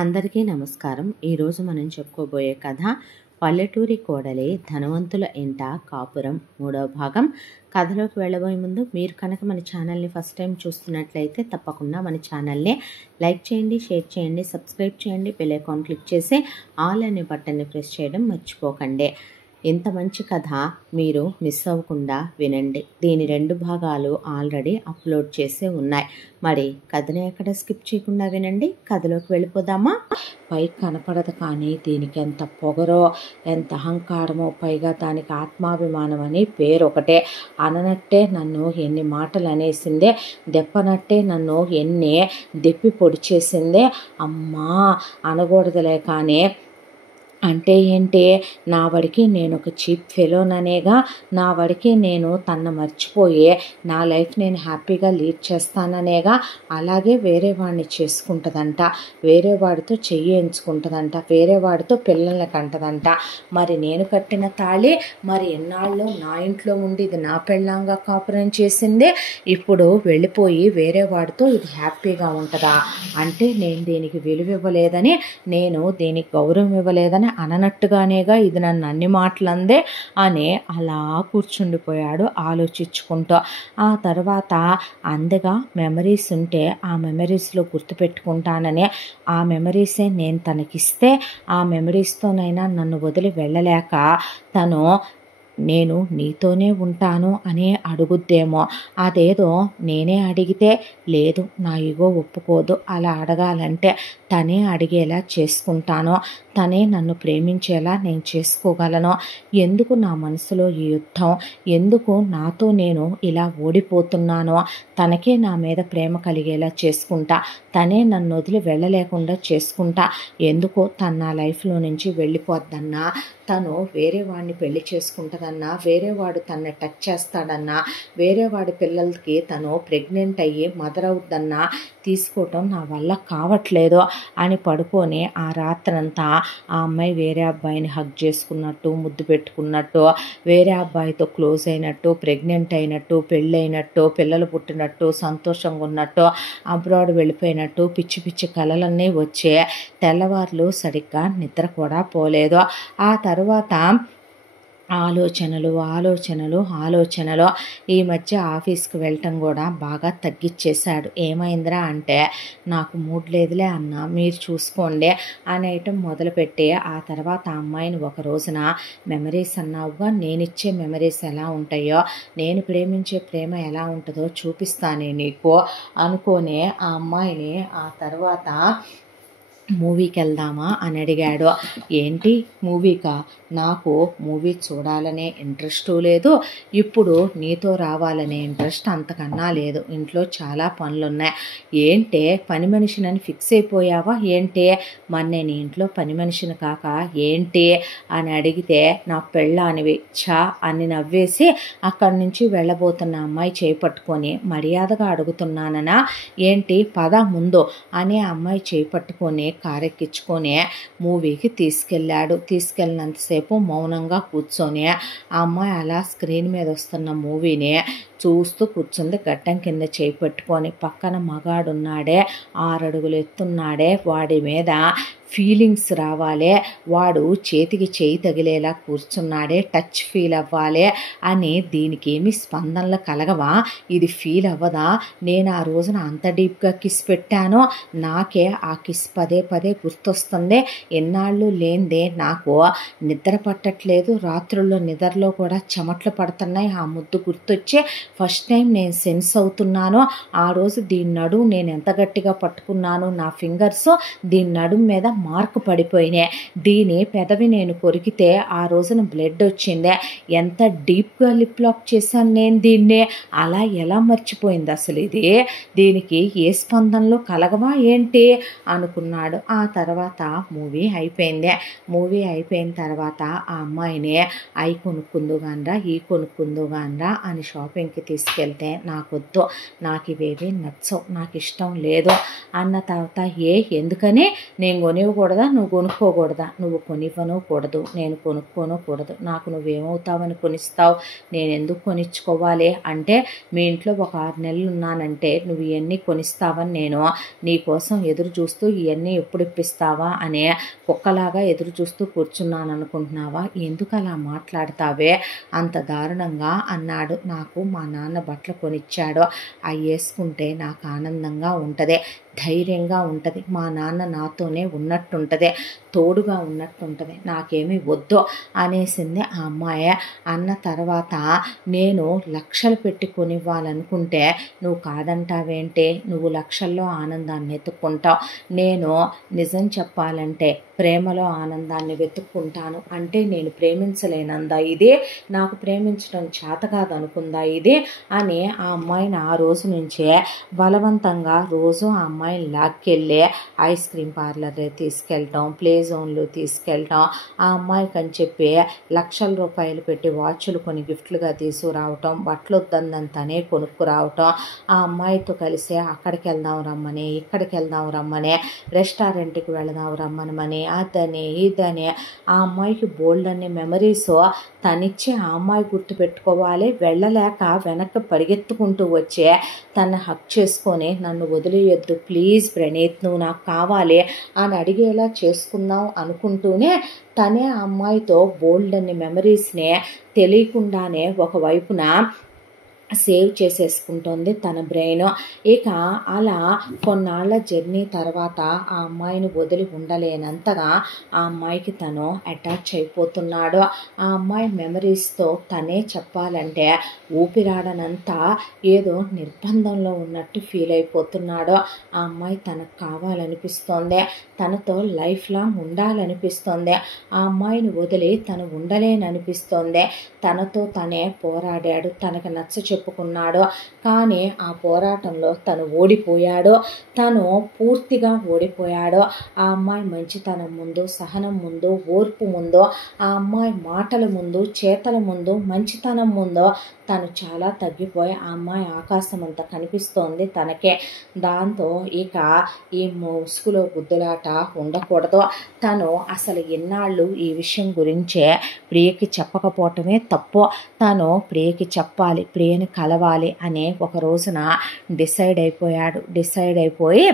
అందరికీ నమస్కారం. ఈరోజు మనం చెప్పుకోబోయే కథ పల్లెటూరి కోడలే ధనవంతుల ఇంట కాపురం మూడవ భాగం. కథలోకి వెళ్ళబోయే ముందు మీరు కనుక మన ఛానల్ని ఫస్ట్ టైం చూస్తున్నట్లయితే తప్పకుండా మన ఛానల్ని లైక్ చేయండి, షేర్ చేయండి, సబ్స్క్రైబ్ చేయండి, బెల్ ఐకాన్ క్లిక్ చేసి ఆల్ అనే బటన్ని ప్రెస్ చేయడం మర్చిపోకండి. ఇంత మంచి కథ మీరు మిస్ అవ్వకుండా వినండి. దీని 2 భాగాలు ఆల్రెడీ అప్లోడ్ చేసే ఉన్నాయి. మరి కథని ఎక్కడ స్కిప్ చేయకుండా వినండి. కథలోకి వెళ్ళిపోదామా? పైకి కనపడదు కానీ దీనికి ఎంత పొగరో, ఎంత అహంకారమో, పైగా దానికి ఆత్మాభిమానం అని పేరు ఒకటే. అననట్టే నన్ను ఎన్ని మాటలు అనేసిందే, దెప్పనట్టే నన్ను ఎన్ని దెప్పి పొడి చేసిందే. అమ్మా అనకూడదులే కానీ అంటే ఏంటి, నా వాడికి నేను ఒక చీప్ ఫెలోననేగా, నా వాడికి నేను తన మర్చిపోయి నా లైఫ్ నేను హ్యాపీగా లీడ్ చేస్తాననేగా. అలాగే వేరే వాడిని చేసుకుంటుందంట, వేరే వాడితో చెయ్యి ఎంచుకుంటుందంట, వేరే వాడితో పిల్లల్ని కంటదంట. మరి నేను కట్టిన తాళి మరి ఎన్నాళ్ళు నా ఇంట్లో ఉండి ఇది నా పెళ్ళంగా కాపురం చేసిందే, ఇప్పుడు వెళ్ళిపోయి వేరే వాడితో ఇది హ్యాపీగా ఉంటుందా? అంటే నేను దీనికి విలువ ఇవ్వలేదని, నేను దీనికి గౌరవం ఇవ్వలేదని అననట్టుగానేగా ఇది నన్ను అన్ని మాటలందే అని అలా కూర్చుండిపోయాడు ఆలోచించుకుంటూ. ఆ తర్వాత అందగా మెమరీస్ ఉంటే ఆ మెమరీస్లో గుర్తుపెట్టుకుంటానని, ఆ మెమరీసే నేను తనకిస్తే ఆ మెమరీస్తోనైనా నన్ను వదిలి వెళ్ళలేక తను నేను నీతోనే ఉంటాను అని అడుగుద్దేమో. అదేదో నేనే అడిగితే లేదు, నా ఈగో ఒప్పుకోదు, అలా అడగాలంటే తనే అడిగేలా చేసుకుంటాను, తనే నన్ను ప్రేమించేలా నేను చేసుకోగలను. ఎందుకు నా మనసులో ఈ యుద్ధం, ఎందుకు నాతో నేను ఇలా ఓడిపోతున్నానో, తనకే నా మీద ప్రేమ కలిగేలా చేసుకుంటా, తనే నన్ను వదిలి వెళ్ళలేకుండా చేసుకుంటా. ఎందుకో తన నా లైఫ్లో నుంచి వెళ్ళిపోద్దన్నా, తను వేరే వాడిని పెళ్లి చేసుకుంటుందన్నా, వేరే వాడు తనని టచ్ చేస్తాడన్నా, వేరే వాడి పిల్లలకి తను ప్రెగ్నెంట్ అయ్యి మదర్ అవుద్దన్నా తీసుకోవటం నా వల్ల కావట్లేదు అని పడుకొని ఆ రాత్రంతా ఆ అమ్మాయి వేరే అబ్బాయిని హగ్ చేసుకున్నట్టు, ముద్దు పెట్టుకున్నట్టు, వేరే అబ్బాయితో క్లోజ్ అయినట్టు, ప్రెగ్నెంట్ అయినట్టు, పెళ్ళైనట్టు, పిల్లలు పుట్టినట్టు, సంతోషంగా ఉన్నట్టు, అబ్రాడ్ వెళ్ళిపోయినట్టు పిచ్చి పిచ్చి కలలన్నీ వచ్చే తెల్లవార్లు సరిగ్గా నిద్ర కూడా పోలేదు. ఆ తర్వాత ఆలోచనలు. ఈ మధ్య ఆఫీస్కి వెళ్ళటం కూడా బాగా తగ్గిచ్చేశాడు. ఏమైందిరా అంటే, నాకు మూడ్ లేదులే అన్న, మీరు చూసుకోండి అనేయటం మొదలుపెట్టి ఆ తర్వాత ఆ అమ్మాయిని ఒక రోజున మెమరీస్ అన్నావుగా, నేనిచ్చే మెమరీస్ ఎలా ఉంటాయో, నేను ప్రేమించే ప్రేమ ఎలా ఉంటుందో చూపిస్తానే నీకు అనుకోనే ఆ అమ్మాయిని ఆ తర్వాత మూవీకి వెళ్దామా అని అడిగాడు. ఏంటి మూవీకా? నాకు మూవీ చూడాలనే ఇంట్రెస్ట్ లేదు, ఇప్పుడు నీతో రావాలనే ఇంట్రెస్ట్ అంతకన్నా లేదు, ఇంట్లో చాలా పనులున్నాయి. ఏంటే పని మనిషినని ఫిక్స్ అయిపోయావా ఏంటి? మరి నేను ఇంట్లో పని మనిషిని కాక ఏంటి అని అడిగితే, నా పెళ్ళానివి చా అని నవ్వేసి అక్కడి నుంచి వెళ్ళబోతున్న అమ్మాయి చేపట్టుకొని మర్యాదగా అడుగుతున్నాననా ఏంటి, పద ముందు అని అమ్మాయి చేపట్టుకొని కారెక్కించుకొని మూవీకి తీసుకెళ్ళాడు. తీసుకెళ్ళినంతసేపు మౌనంగా కూర్చొని ఆ అమ్మాయి అలా స్క్రీన్ మీద వస్తున్న మూవీని చూస్తూ కూర్చుంది. గడ్డం కింద చేయి పెట్టుకొని. పక్కన మగాడున్నాడే, 6 అడుగులు ఎత్తున్నాడే, వాడి మీద ఫీలింగ్స్ రావాలి, వాడు చేతికి చేయి తగిలేలా కూర్చున్నాడే, టచ్ ఫీల్ అవ్వాలి అని దీనికి ఏమి స్పందనలు కలగవా? ఇది ఫీల్ అవ్వదా? నేను ఆ రోజున అంత డీప్గా కిస్ పెట్టానో నాకే ఆ కిస్ పదే పదే గుర్తొస్తుంది. ఎన్నాళ్ళు లేనిదే నాకు నిద్ర పట్టట్లేదు, రాత్రుల్లో నిద్రలో కూడా చెమట్లు పడుతున్నాయి. ఆ ముద్దు గుర్తొచ్చి ఫస్ట్ టైం నేను సెన్స్ అవుతున్నాను. ఆ రోజు దీని నడుము నేను ఎంత గట్టిగా పట్టుకున్నాను, నా ఫింగర్స్ దీని నడుము మీద మార్కు పడిపోయినాయి. దీని పెదవి నేను కొరికితే ఆ రోజున బ్లడ్ వచ్చిందే. ఎంత డీప్గా లిప్ లాక్ చేశాను నేను దీన్ని, అలా ఎలా మర్చిపోయింది అసలు ఇది? దీనికి ఏ స్పందనలో కలగవా ఏంటి అనుకున్నాడు. ఆ తర్వాత మూవీ అయిపోయింది. మూవీ అయిపోయిన తర్వాత ఆ అమ్మాయిని అవి కొనుక్కుందుగానరా, ఈ కొనుక్కుందుగానరా అని షాపింగ్కి తీసుకెళ్తే, నాకొద్దు, నాకు ఇవేవి నచ్చవు, నాకు ఇష్టం లేదు అన్న తర్వాత, ఎందుకని నేను కొనివ్వ ఇవ్వకూడదా, నువ్వు కొనుక్కోకూడదా? నువ్వు కొనివ్వను కూడదు, నేను కొనుక్కోను కూడదు, నాకు నువ్వేమవుతావని కొనిస్తావు, నేను ఎందుకు కొనిచ్చుకోవాలి అంటే మీ ఇంట్లో ఒక 6 నెలలు ఉన్నానంటే నువ్వు ఇవన్నీ కొనిస్తావని నేను నీ కోసం ఎదురు చూస్తూ ఇవన్నీ ఎప్పుడు ఇప్పిస్తావా అనే కుక్కలాగా ఎదురు చూస్తూ కూర్చున్నాను అనుకుంటున్నావా? ఎందుకు అలా మాట్లాడతావే అంత దారుణంగా అన్నాడు. నాకు మా నాన్న బట్టలు కొనిచ్చాడు, అవి వేసుకుంటే నాకు ఆనందంగా ఉంటుంది, ధైర్యంగా ఉంటుంది, మా నాన్న నాతోనే ఉన్నట్టుంటుంది, తోడుగా ఉన్నట్టుంటుంది, నాకేమీ వద్దు అనేసింది ఆ అమ్మాయి. అన్న తర్వాత నేను లక్షలు పెట్టి కొనివ్వాలనుకుంటే నువ్వు కాదంటావేంటే? నువ్వు లక్షల్లో ఆనందాన్ని వెతుక్కుంటావు, నేను నిజం చెప్పాలంటే ప్రేమలో ఆనందాన్ని వెతుక్కుంటాను. అంటే నేను ప్రేమించలేనందా ఇది? నాకు ప్రేమించడం చేత కాదు అనుకుందా ఇది అని ఆ అమ్మాయిని ఆ రోజు నుంచే బలవంతంగా రోజు ఆ అమ్మాయిని లాక్కెళ్ళి ఐస్ క్రీమ్ పార్లర్ తీసుకెళ్ళటం, ప్లే జోన్లు తీసుకెళ్ళటం, ఆ అమ్మాయికి అని చెప్పి లక్షల రూపాయలు పెట్టి వాచ్లు కొని గిఫ్ట్లుగా తీసుకురావటం, బట్టలు వద్దంతనే కొనుక్కురావటం, ఆ అమ్మాయితో కలిసి అక్కడికి వెళ్దాం రమ్మని, ఇక్కడికి వెళ్దాం రమ్మని, రెస్టారెంట్కి వెళదాం రమ్మనమని, అదని ఇదని ఆ అమ్మాయికి బోల్డ్ అనే మెమరీస్ తనిచ్చి ఆ అమ్మాయి గుర్తుపెట్టుకోవాలి. వెళ్ళలేక వెనక్కి పరిగెత్తుకుంటూ వచ్చే తను హక్ చేసుకొని నన్ను వదిలేయొద్దు ప్లీజ్ ప్రణీత్, నువ్వు నాకు కావాలి అని అడిగేలా చేసుకుందాం అనుకుంటూనే తనే ఆ అమ్మాయితో బోల్డ్ అనే మెమరీస్ని తెలియకుండానే ఒకవైపున సేవ్ చేసేసుకుంటుంది తన బ్రెయిన్. ఇక అలా కొన్నాళ్ళ జర్నీ తర్వాత ఆ అమ్మాయిని వదిలి ఉండలేనంతగా ఆ అమ్మాయికి తను అటాచ్ అయిపోతున్నాడు. ఆ అమ్మాయి మెమరీస్తో తనే చెప్పాలంటే ఊపిరాడనంతా ఏదో నిర్బంధంలో ఉన్నట్టు ఫీల్ అయిపోతున్నాడు. ఆ అమ్మాయి తనకు కావాలనిపిస్తోంది, తనతో లైఫ్ లాంగ్ ఉండాలనిపిస్తోంది, ఆ అమ్మాయిని వదిలి తను ఉండలేననిపిస్తోంది. తనతో తనే పోరాడాడు, తనకు నచ్చ చెప్పుకున్నాడు, కానీ ఆ పోరాటంలో తను ఓడిపోయాడు, తను పూర్తిగా ఓడిపోయాడు. ఆ అమ్మాయి మంచితనం ముందు, సహనం ముందు, ఓర్పు ముందు, ఆ అమ్మాయి మాటల ముందు, చేతల ముందు, మంచితనం ముందు తను చాలా తగ్గిపోయి ఆ అమ్మాయి ఆకాశం అంతా కనిపిస్తోంది తనకే. దాంతో ఇక ఈ ముసుగులో గుద్దులాట ఉండకూడదు, తను అసలు ఎన్నాళ్ళు ఈ విషయం గురించే ప్రియకి చెప్పకపోవటమే తప్పు, తను ప్రియకి చెప్పాలి, ప్రియని కలవాలి అనే ఒక రోజున డిసైడ్ అయిపోయి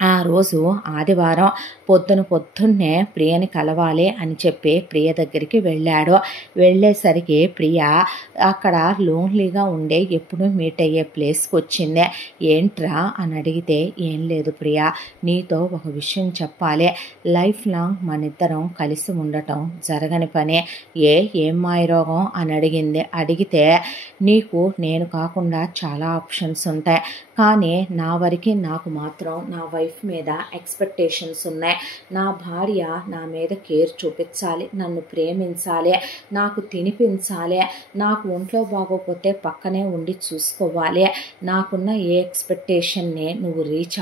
ఆ రోజు ఆదివారం పొద్దున్నే ప్రియని కలవాలి అని చెప్పి ప్రియ దగ్గరికి వెళ్ళాడు. వెళ్ళేసరికి ప్రియ అక్కడ లోన్లీగా ఉండే ఎప్పుడు మీట్ అయ్యే ప్లేస్కి వచ్చింది. ఏంట్రా అని అడిగితే ఏం లేదు ప్రియ, నీతో ఒక విషయం చెప్పాలి, లైఫ్ లాంగ్ మనిద్దరం కలిసి ఉండటం జరగని పని, ఏం మాయరోగం అని అడిగితే నీకు నేను కాకుండా చాలా ఆప్షన్స్ ఉంటాయి, కానీ నా వరకు నాకు మాత్రం నా వైఫ్ మీద ఎక్స్పెక్టేషన్స్ ఉన్నాయి, నా భార్య నా మీద కేర్ చూపించాలి, నన్ను ప్రేమించాలి, నాకు తినిపించాలి, నాకు ఒంట్లో బాగోకపోతే పక్కనే ఉండి చూసుకోవాలి, నాకున్న ఏ ఎక్స్పెక్టేషన్ని నువ్వు రీచ్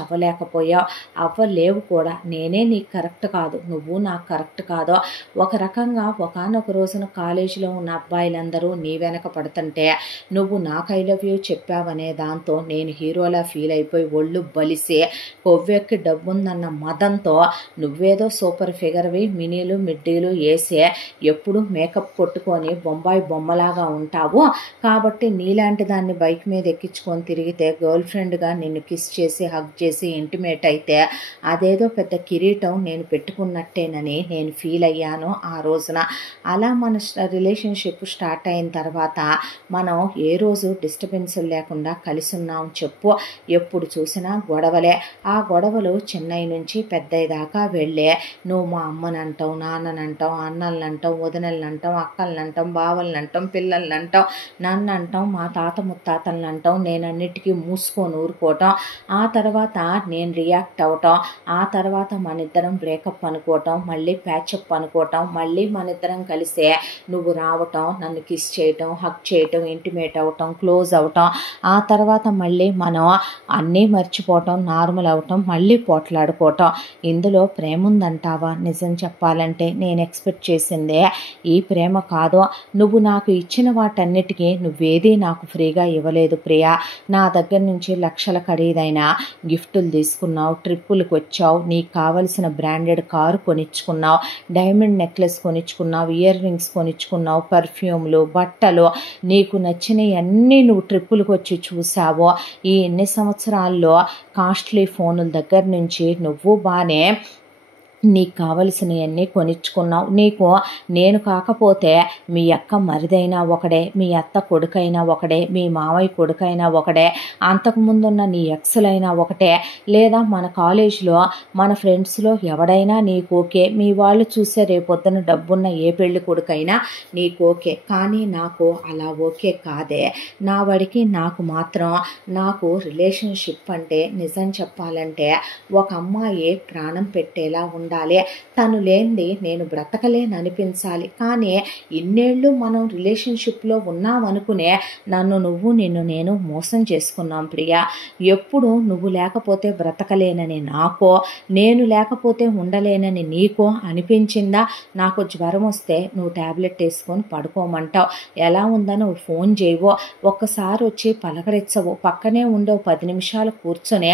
అవ్వలేవు కూడా, నేనే నీకు కరెక్ట్ కాదు, నువ్వు నాకు కరెక్ట్ కాదు. ఒక రకంగా ఒకానొక రోజున కాలేజీలో ఉన్న అబ్బాయిలందరూ నీ వెనక పడుతుంటే నువ్వు నాకు ఐ లవ్ యూ చెప్పావనే దాంతో నేను హీరోలా ఫీల్ అయిపోయి ఒళ్ళు బలిసి కొవ్వెక్కి డబ్బుందన్న మదంతో నువ్వేదో సూపర్ ఫిగర్వి మినీలు మిడ్డీలు వేసి ఎప్పుడు మేకప్ కొట్టుకొని బొంబాయి బొమ్మలాగా ఉంటావు, కాబట్టి నీలాంటి దాన్ని బైక్ మీద ఎక్కించుకొని తిరిగితే గర్ల్ ఫ్రెండ్గా నిన్ను కిస్ చేసి హగ్ చేసి ఇంటిమేట్ అయితే అదేదో పెద్ద కిరీటం నేను పెట్టుకున్నట్టేనని నేను ఫీల్ అయ్యాను ఆ రోజున. అలా మన రిలేషన్షిప్ స్టార్ట్ అయిన తర్వాత మనం ఏ రోజు డిస్టర్బెన్స్ లేకుండా కలిసి ఉన్నాం చెప్పు, ఎప్పుడు చూసినా గొడవలే. ఆ గొడవలు చెన్నై నుంచి పెద్దయ్య దాకా వెళ్ళే నువ్వు మా అమ్మనంటావు, నాన్ననంటావు, అన్నలనంటావు, వదినలనంటావు, అక్కలనంటాం, బావలనంటాం, పిల్లలనంటాం, నన్ను అంటాం, మా తాత ముత్తాతలను అంటాం, నేను అన్నిటికీ మూసుకొని ఊరుకోవటం, ఆ తర్వాత నేను రియాక్ట్ అవటం, ఆ తర్వాత మన ఇద్దరం బ్రేకప్ అనుకోవటం, మళ్ళీ ప్యాచప్ అనుకోవటం, మళ్ళీ మన ఇద్దరం కలిసే నువ్వు రావటం, నన్ను కిస్ చేయటం, హక్ చేయటం, ఇంటిమేట్ అవటం, క్లోజ్ అవటం, ఆ తర్వాత మళ్ళీ మనం అన్నీ మర్చిపోవటం, నార్మల్ అవటం, మళ్ళీ పోట్లాడుకోవటం. ఇందులో ప్రేమ ఉందంటావా? నిజం చెప్పాలంటే నేను ఎక్స్పెక్ట్ చేసిందే ఈ ప్రేమ కాదు. నువ్వు నాకు ఇచ్చిన వాటన్నిటికీ నువ్వేదీ నాకు ఫ్రీగా ఇవ్వలేదు ప్రియా. నా దగ్గర నుంచి లక్షల ఖరీదైన గిఫ్టులు తీసుకున్నావు, ట్రిప్పులకు వచ్చావు, నీకు కావలసిన బ్రాండెడ్ కారు కొనిచ్చుకున్నావు, డైమండ్ నెక్లెస్ కొనిచ్చుకున్నావు, ఇయర్ రింగ్స్ కొనిచ్చుకున్నావు, పర్ఫ్యూమ్లు, బట్టలు, నీకు నచ్చినవి అన్నీ నువ్వు ట్రిప్పులకు వచ్చి చూసావు. ఈ ఎన్ని సంవత్సరాల్లో కాస్ట్లీ ఫోనుల దగ్గర నుంచి నువ్వు బాగానే నీకు కావలసినవన్నీ కొనిచ్చుకున్నావు. నీకు నేను కాకపోతే మీ అక్క మరిదైనా ఒకడే, మీ అత్త కొడుకైనా ఒకడే, మీ మావయ్య కొడుకైనా ఒకడే, అంతకుముందున్న నీ ఎక్స్లైనా ఒకటే, లేదా మన కాలేజీలో మన ఫ్రెండ్స్లో ఎవడైనా నీకు ఓకే, మీ వాళ్ళు చూసే రేపొద్దున డబ్బున్న ఏ పెళ్లి కొడుకైనా నీకు ఓకే. కానీ నాకు అలా ఓకే కాదే. నా వాడికి నాకు మాత్రం నాకు రిలేషన్షిప్ అంటే నిజం చెప్పాలంటే ఒక అమ్మాయి ప్రాణం పెట్టేలా ఉండాలి. తను లేనిది నేను బ్రతకలేని అనిపించాలి. కానీ ఇన్నేళ్ళు మనం రిలేషన్షిప్లో ఉన్నామనుకునే నన్ను నువ్వు నిన్ను నేను మోసం చేసుకున్నాం ప్రియా. ఎప్పుడు నువ్వు లేకపోతే బ్రతకలేనని నాకో, నేను లేకపోతే ఉండలేనని నీకో అనిపించిందా? నాకు జ్వరం వస్తే నువ్వు ట్యాబ్లెట్ వేసుకొని పడుకోమంటావు, ఎలా ఉందని నువ్వు ఫోన్ చేయవో, ఒక్కసారి వచ్చి పలకరించవు, పక్కనే ఉండే 10 నిమిషాలు కూర్చొని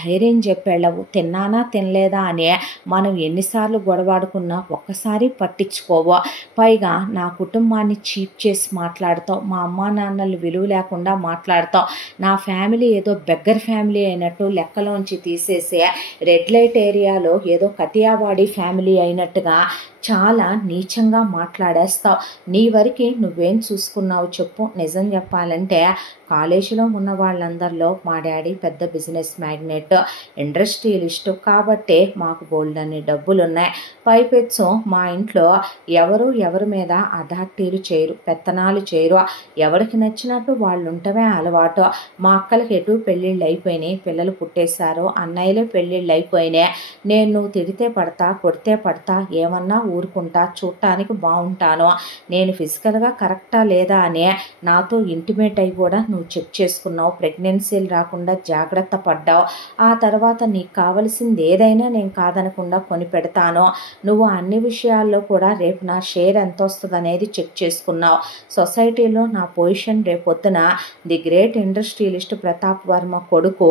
ధైర్యం చెప్పేళ్ళవు, తిన్నానా తినలేదా అని మనం ఎన్నిసార్లు గొడవాడుకున్నా ఒక్కసారి పట్టించుకోవో. పైగా నా కుటుంబాన్ని చీప్ చేసి మాట్లాడతావు, మా అమ్మా నాన్నలు విలువ లేకుండా మాట్లాడతావు, నా ఫ్యామిలీ ఏదో బెగ్గర్ ఫ్యామిలీ అయినట్టు లెక్కలోంచి తీసేసే రెడ్ లైట్ ఏరియాలో ఏదో కతియావాడి ఫ్యామిలీ అయినట్టుగా చాలా నీచంగా మాట్లాడేస్తావు. నీ వరకు నువ్వేం చూసుకున్నావు చెప్పు? నిజం చెప్పాలంటే కాలేజీలో ఉన్న వాళ్ళందరిలో మా డాడీ పెద్ద బిజినెస్ మ్యాగ్నెట్, ఇండస్ట్రియలిస్టు, కాబట్టి మాకు బోల్డన్ని డబ్బులు ఉన్నాయి. పైపెచ్చు మా ఇంట్లో ఎవరు ఎవరి మీద అథారిటీలు చేయరు, పెత్తనాలు చేయరు, ఎవరికి నచ్చినట్టు వాళ్ళు ఉంటమే అలవాటు. మా అక్కలకి ఎటు పెళ్ళిళ్ళు అయిపోయినాయి, పిల్లలు పుట్టేశారు, అన్నయ్యలే పెళ్ళిళ్ళు అయిపోయినాయి. నేను నువ్వు తిడితే పడతా, కొడితే పడతా, ఏమన్నా ఊరుకుంటా, చూడటానికి బాగుంటాను, నేను ఫిజికల్గా కరెక్టా లేదా అని నాతో ఇంటిమేట్ అయి కూడా నువ్వు చెక్ చేసుకున్నావు, ప్రెగ్నెన్సీలు రాకుండా జాగ్రత్త పడ్డావు. ఆ తర్వాత నీకు కావలసింది ఏదైనా నేను కాదనకుండా కొని పెడతాను. నువ్వు అన్ని విషయాల్లో కూడా రేపు నా షేర్ ఎంత వస్తుంది అనేది చెక్ చేసుకున్నావు. సొసైటీలో నా పొజిషన్ రేపొద్దున the great industrialist Pratap Varma కొడుకు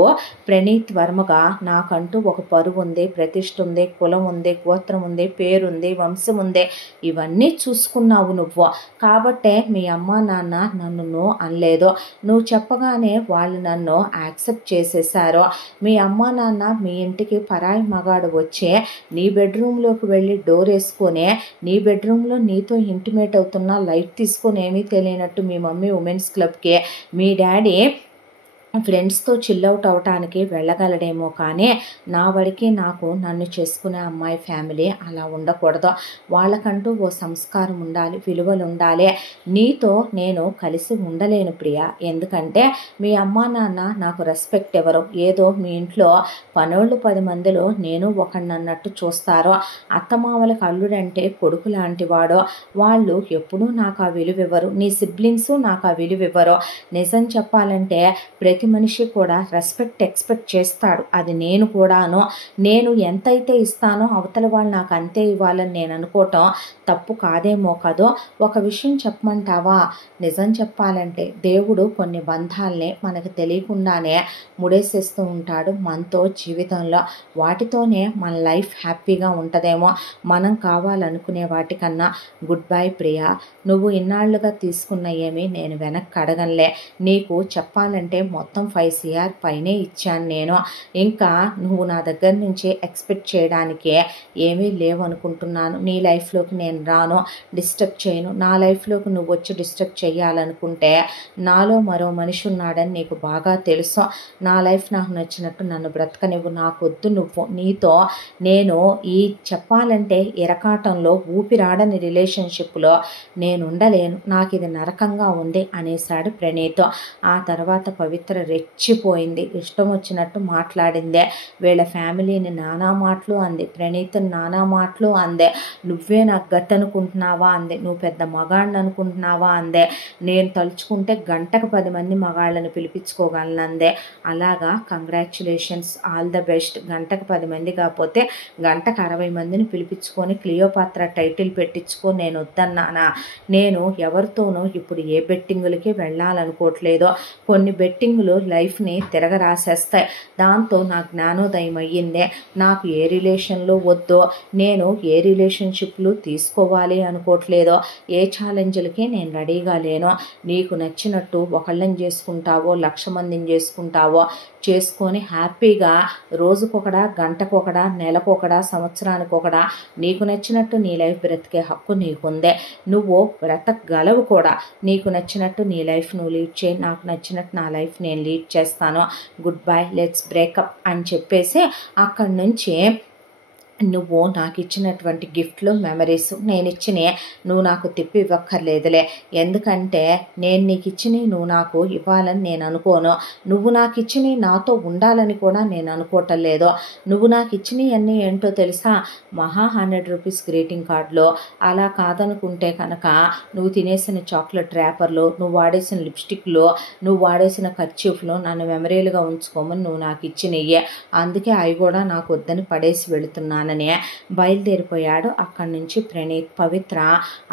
ప్రణీత్ వర్మగా నాకంటూ ఒక పరువు ఉంది, ప్రతిష్ఠ ఉంది, కులం ఉంది, గోత్రం ఉంది, పేరుంది, వంశం ఉంది, ఇవన్నీ చూసుకున్నావు నువ్వు. కాబట్టే మీ అమ్మ నాన్న నన్ను నో అనలేదు. నువ్వు చెప్పగానే వాళ్ళు నన్ను యాక్సెప్ట్ చేసేసారు. మీ అమ్మ నాన్న మీ ఇంటికి పరాయి మగాడు వచ్చే నీ బెడ్రూమ్లోకి వెళ్ళి డోర్ వేసుకొని నీ బెడ్రూమ్లో నీతో ఇంటిమేట్ అవుతున్నా లైట్ తీసుకొని ఏమీ తెలియనట్టు మీ మమ్మీ ఉమెన్స్ క్లబ్కి, మీ డాడీ ఫ్రెండ్స్తో చిల్అవుట్ అవటానికి వెళ్ళగలడేమో, కానీ నా వాడికి నాకు నన్ను చేసుకునే అమ్మాయి ఫ్యామిలీ అలా ఉండకూడదు. వాళ్ళకంటూ ఓ సంస్కారం ఉండాలి, విలువలు ఉండాలి. నీతో నేను కలిసి ఉండలేను ప్రియా. ఎందుకంటే మీ అమ్మా నాన్న నాకు రెస్పెక్ట్ ఎవరు, ఏదో మీ ఇంట్లో పనోళ్ళు 10 మందిలో నేను ఒకడినన్నట్టు చూస్తారు. అత్తమామలకు అల్లుడంటే కొడుకు లాంటి వాడు, వాళ్ళు ఎప్పుడూ నాకు ఆ విలువ ఇవ్వరు. నీ సిబ్లింగ్స్ నాకు ఆ విలువ ఇవ్వరు. నిజం చెప్పాలంటే ప్రతి మనిషి కూడా రెస్పెక్ట్ ఎక్స్పెక్ట్ చేస్తాడు, అది నేను కూడాను. నేను ఎంతైతే ఇస్తానో అవతల వాళ్ళు నాకు అంతే ఇవ్వాలని నేను అనుకోవటం తప్పు కాదేమో కదో. ఒక విషయం చెప్పమంటావా? నిజం చెప్పాలంటే దేవుడు కొన్ని బంధాలనే మనకు తెలియకుండానే ముడేసేస్తూ ఉంటాడు మనతో జీవితంలో. వాటితోనే మన లైఫ్ హ్యాపీగా ఉంటుందేమో. మనం కావాలనుకునే వాటికన్నా. Good bye Priya. నువ్వు ఇన్నాళ్లుగా తీసుకున్న ఏమీ నేను వెనక్కి అడగనులే. నీకు చెప్పాలంటే మొత్తం 5 CR పైనే ఇచ్చాను నేను. ఇంకా నువ్వు నా దగ్గర నుంచి ఎక్స్పెక్ట్ చేయడానికి ఏమీ లేవనుకుంటున్నాను. నీ లైఫ్లోకి నేను రాను, డిస్టర్బ్ చేయను. నా లైఫ్లోకి నువ్వు వచ్చి డిస్టర్బ్ చేయాలనుకుంటే నాలో మరో మనిషి ఉన్నాడని నీకు బాగా తెలుసు. నా లైఫ్ నాకు నచ్చినట్టు నన్ను బ్రతకనివ్వు, నాకొద్దు నువ్వు. నీతో నేను ఈ చెప్పాలంటే ఇరకాటంలో ఊపిరాడని రిలేషన్షిప్లో నేను ఉండలేను, నాకు ఇది నరకంగా ఉంది అనేసాడు ప్రణీత్. ఆ తర్వాత పవిత్ర రెచ్చిపోయింది. ఇష్టం వచ్చినట్టు మాట్లాడిందే. వీళ్ళ ఫ్యామిలీని నానా మాటలు అంది, ప్రణీత్ని నానా మాటలు అందే. నువ్వే నాకు గట్టి అనుకుంటున్నావా అందే, నువ్వు పెద్ద మగాడిని అనుకుంటున్నావా అందే. నేను తలుచుకుంటే గంటకు 10 మంది మగాళ్ళని పిలిపించుకోగలను అందే. అలాగా కంగ్రాచ్యులేషన్స్, ఆల్ ద బెస్ట్. గంటకు 10 మంది కాకపోతే గంటకు 60 మందిని పిలిపించుకొని క్లియోపాత్ర టైటిల్ పెట్టించుకో. నేను వద్దన్నానా? నేను ఎవరితోనూ ఇప్పుడు ఏ బెట్టింగులకి వెళ్ళాలనుకోవట్లేదు. కొన్ని బెట్టింగులు లైఫ్ని తిరగరాసేస్తాయి. దాంతో నా జ్ఞానోదయం అయ్యిందే. నాకు ఏ రిలేషన్లు వద్దో, నేను ఏ రిలేషన్షిప్లు తీసుకోవాలి అనుకోవట్లేదో, ఏ ఛాలెంజ్లకి నేను రెడీగా లేను. నీకు నచ్చినట్టు ఒకళ్ళని చేసుకుంటావో 1,00,000 మందిని చేసుకుంటావో చేసుకొని హ్యాపీగా రోజుకొకడా, గంటకొకడా, నెలకొకడా, సంవత్సరానికొకడా నీకు నచ్చినట్టు నీ లైఫ్ బ్రతికే హక్కు నీకుందే. నువ్వు బ్రతకగలవు కూడా. నీకు నచ్చినట్టు నీ లైఫ్ నువ్వు లీడ్ చేయి, నాకు నచ్చినట్టు నా లైఫ్ నేను లీడ్ చేస్తాను. గుడ్ బై, లెట్స్ బ్రేకప్ అని చెప్పేసి అక్కడి నుంచి నువ్వు నాకు ఇచ్చినటువంటి గిఫ్ట్లు, మెమరీస్ నేను ఇచ్చినవి నువ్వు నాకు తిప్పి ఇవ్వక్కర్లేదులే. ఎందుకంటే నేను నీకు ఇచ్చినవి నువ్వు నాకు ఇవ్వాలని నేను అనుకోను. నువ్వు నాకు ఇచ్చినవి నాతో ఉండాలని కూడా నేను అనుకోవటం లేదు. నువ్వు నాకు ఇచ్చినవి అన్నీ ఏంటో తెలుసా? మహా 100 రూపీస్ గ్రీటింగ్ కార్డులు. అలా కాదనుకుంటే కనుక నువ్వు తినేసిన చాక్లెట్ ర్యాపర్లు, నువ్వు వాడేసిన లిప్స్టిక్లు, నువ్వు వాడేసిన కర్చీఫ్లు నన్ను మెమరీలుగా ఉంచుకోమని నువ్వు నాకు ఇచ్చినయ్యే. అందుకే అవి కూడా నాకు వద్దని పడేసి వెళుతున్నాను. బయలుదేరిపోయాడు. అక్కడి నుంచి ప్రణీత్. పవిత్ర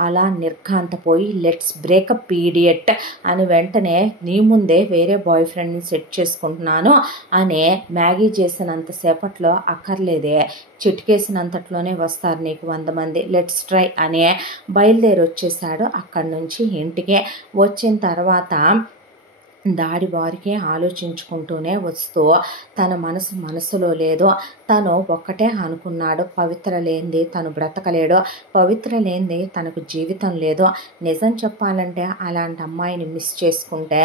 అలా నిర్ఘాంతపోయి లెట్స్ బ్రేకప్ పీడియట్ అని వెంటనే నీ ముందే వేరే బాయ్ ఫ్రెండ్ని సెట్ చేసుకుంటున్నాను అనే మ్యాగీ చేసినంతసేపట్లో అక్కర్లేదే, చిటికేసినంతట్లోనే వస్తారు నీకు 100 మంది. లెట్స్ ట్రై అనే బయలుదేరి వచ్చేసాడు. అక్కడి నుంచి ఇంటికి వచ్చిన తర్వాత దాడి వారికి ఆలోచించుకుంటూనే వస్తూ తన మనసులో లేదో తను ఒక్కటే అనుకున్నాడు, పవిత్ర లేనిది తను బ్రతకలేడు, పవిత్ర లేనిది తనకు జీవితం లేదు. నిజం చెప్పాలంటే అలాంటి అమ్మాయిని మిస్ చేసుకుంటే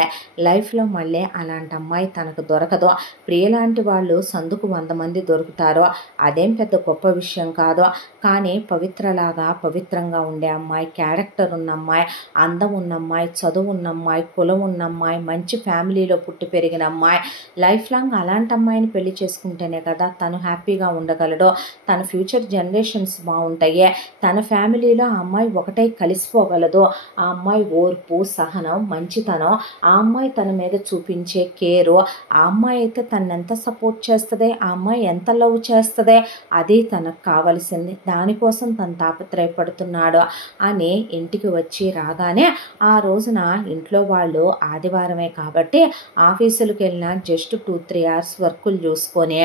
లైఫ్లో మళ్ళీ అలాంటి అమ్మాయి తనకు దొరకదు. ప్రియలాంటి వాళ్ళు సందుకు 100 మంది దొరుకుతారో అదేం పెద్ద గొప్ప విషయం కాదు. కానీ పవిత్రలాగా పవిత్రంగా ఉండే అమ్మాయి, క్యారెక్టర్ ఉన్న అమ్మాయి, అందం ఉన్న అమ్మాయి, చదువు ఉన్న అమ్మాయి, కులం ఉన్న అమ్మాయి, మంచి ఫ్యామిలీలో పుట్టి పెరిగిన అమ్మాయి, లైఫ్ లాంగ్ అలాంటి అమ్మాయిని పెళ్లి చేసుకుంటేనే కదా తను హ్యాపీగా ఉండగలడు. తన ఫ్యూచర్ జనరేషన్స్ బాగుంటాయి. తన ఫ్యామిలీలో ఆ అమ్మాయి ఒకటై కలిసిపోగలదు. ఆ అమ్మాయి ఓర్పు, సహనం, మంచితనం, ఆ అమ్మాయి తన మీద చూపించే కేరు, ఆ అమ్మాయి అయితే తను ఎంత సపోర్ట్ చేస్తుంది, ఆ అమ్మాయి ఎంత లవ్ చేస్తుంది, అది తనకు కావలసింది. దానికోసం తను తాపత్రయపడుతున్నాడు అని ఇంటికి వచ్చి రాగానే ఆ రోజున ఇంట్లో వాళ్ళు ఆదివారమే కాబట్టి ఆఫీసులకు వెళ్ళిన జస్ట్ 2-3 అవర్స్ వర్కులు చూసుకొని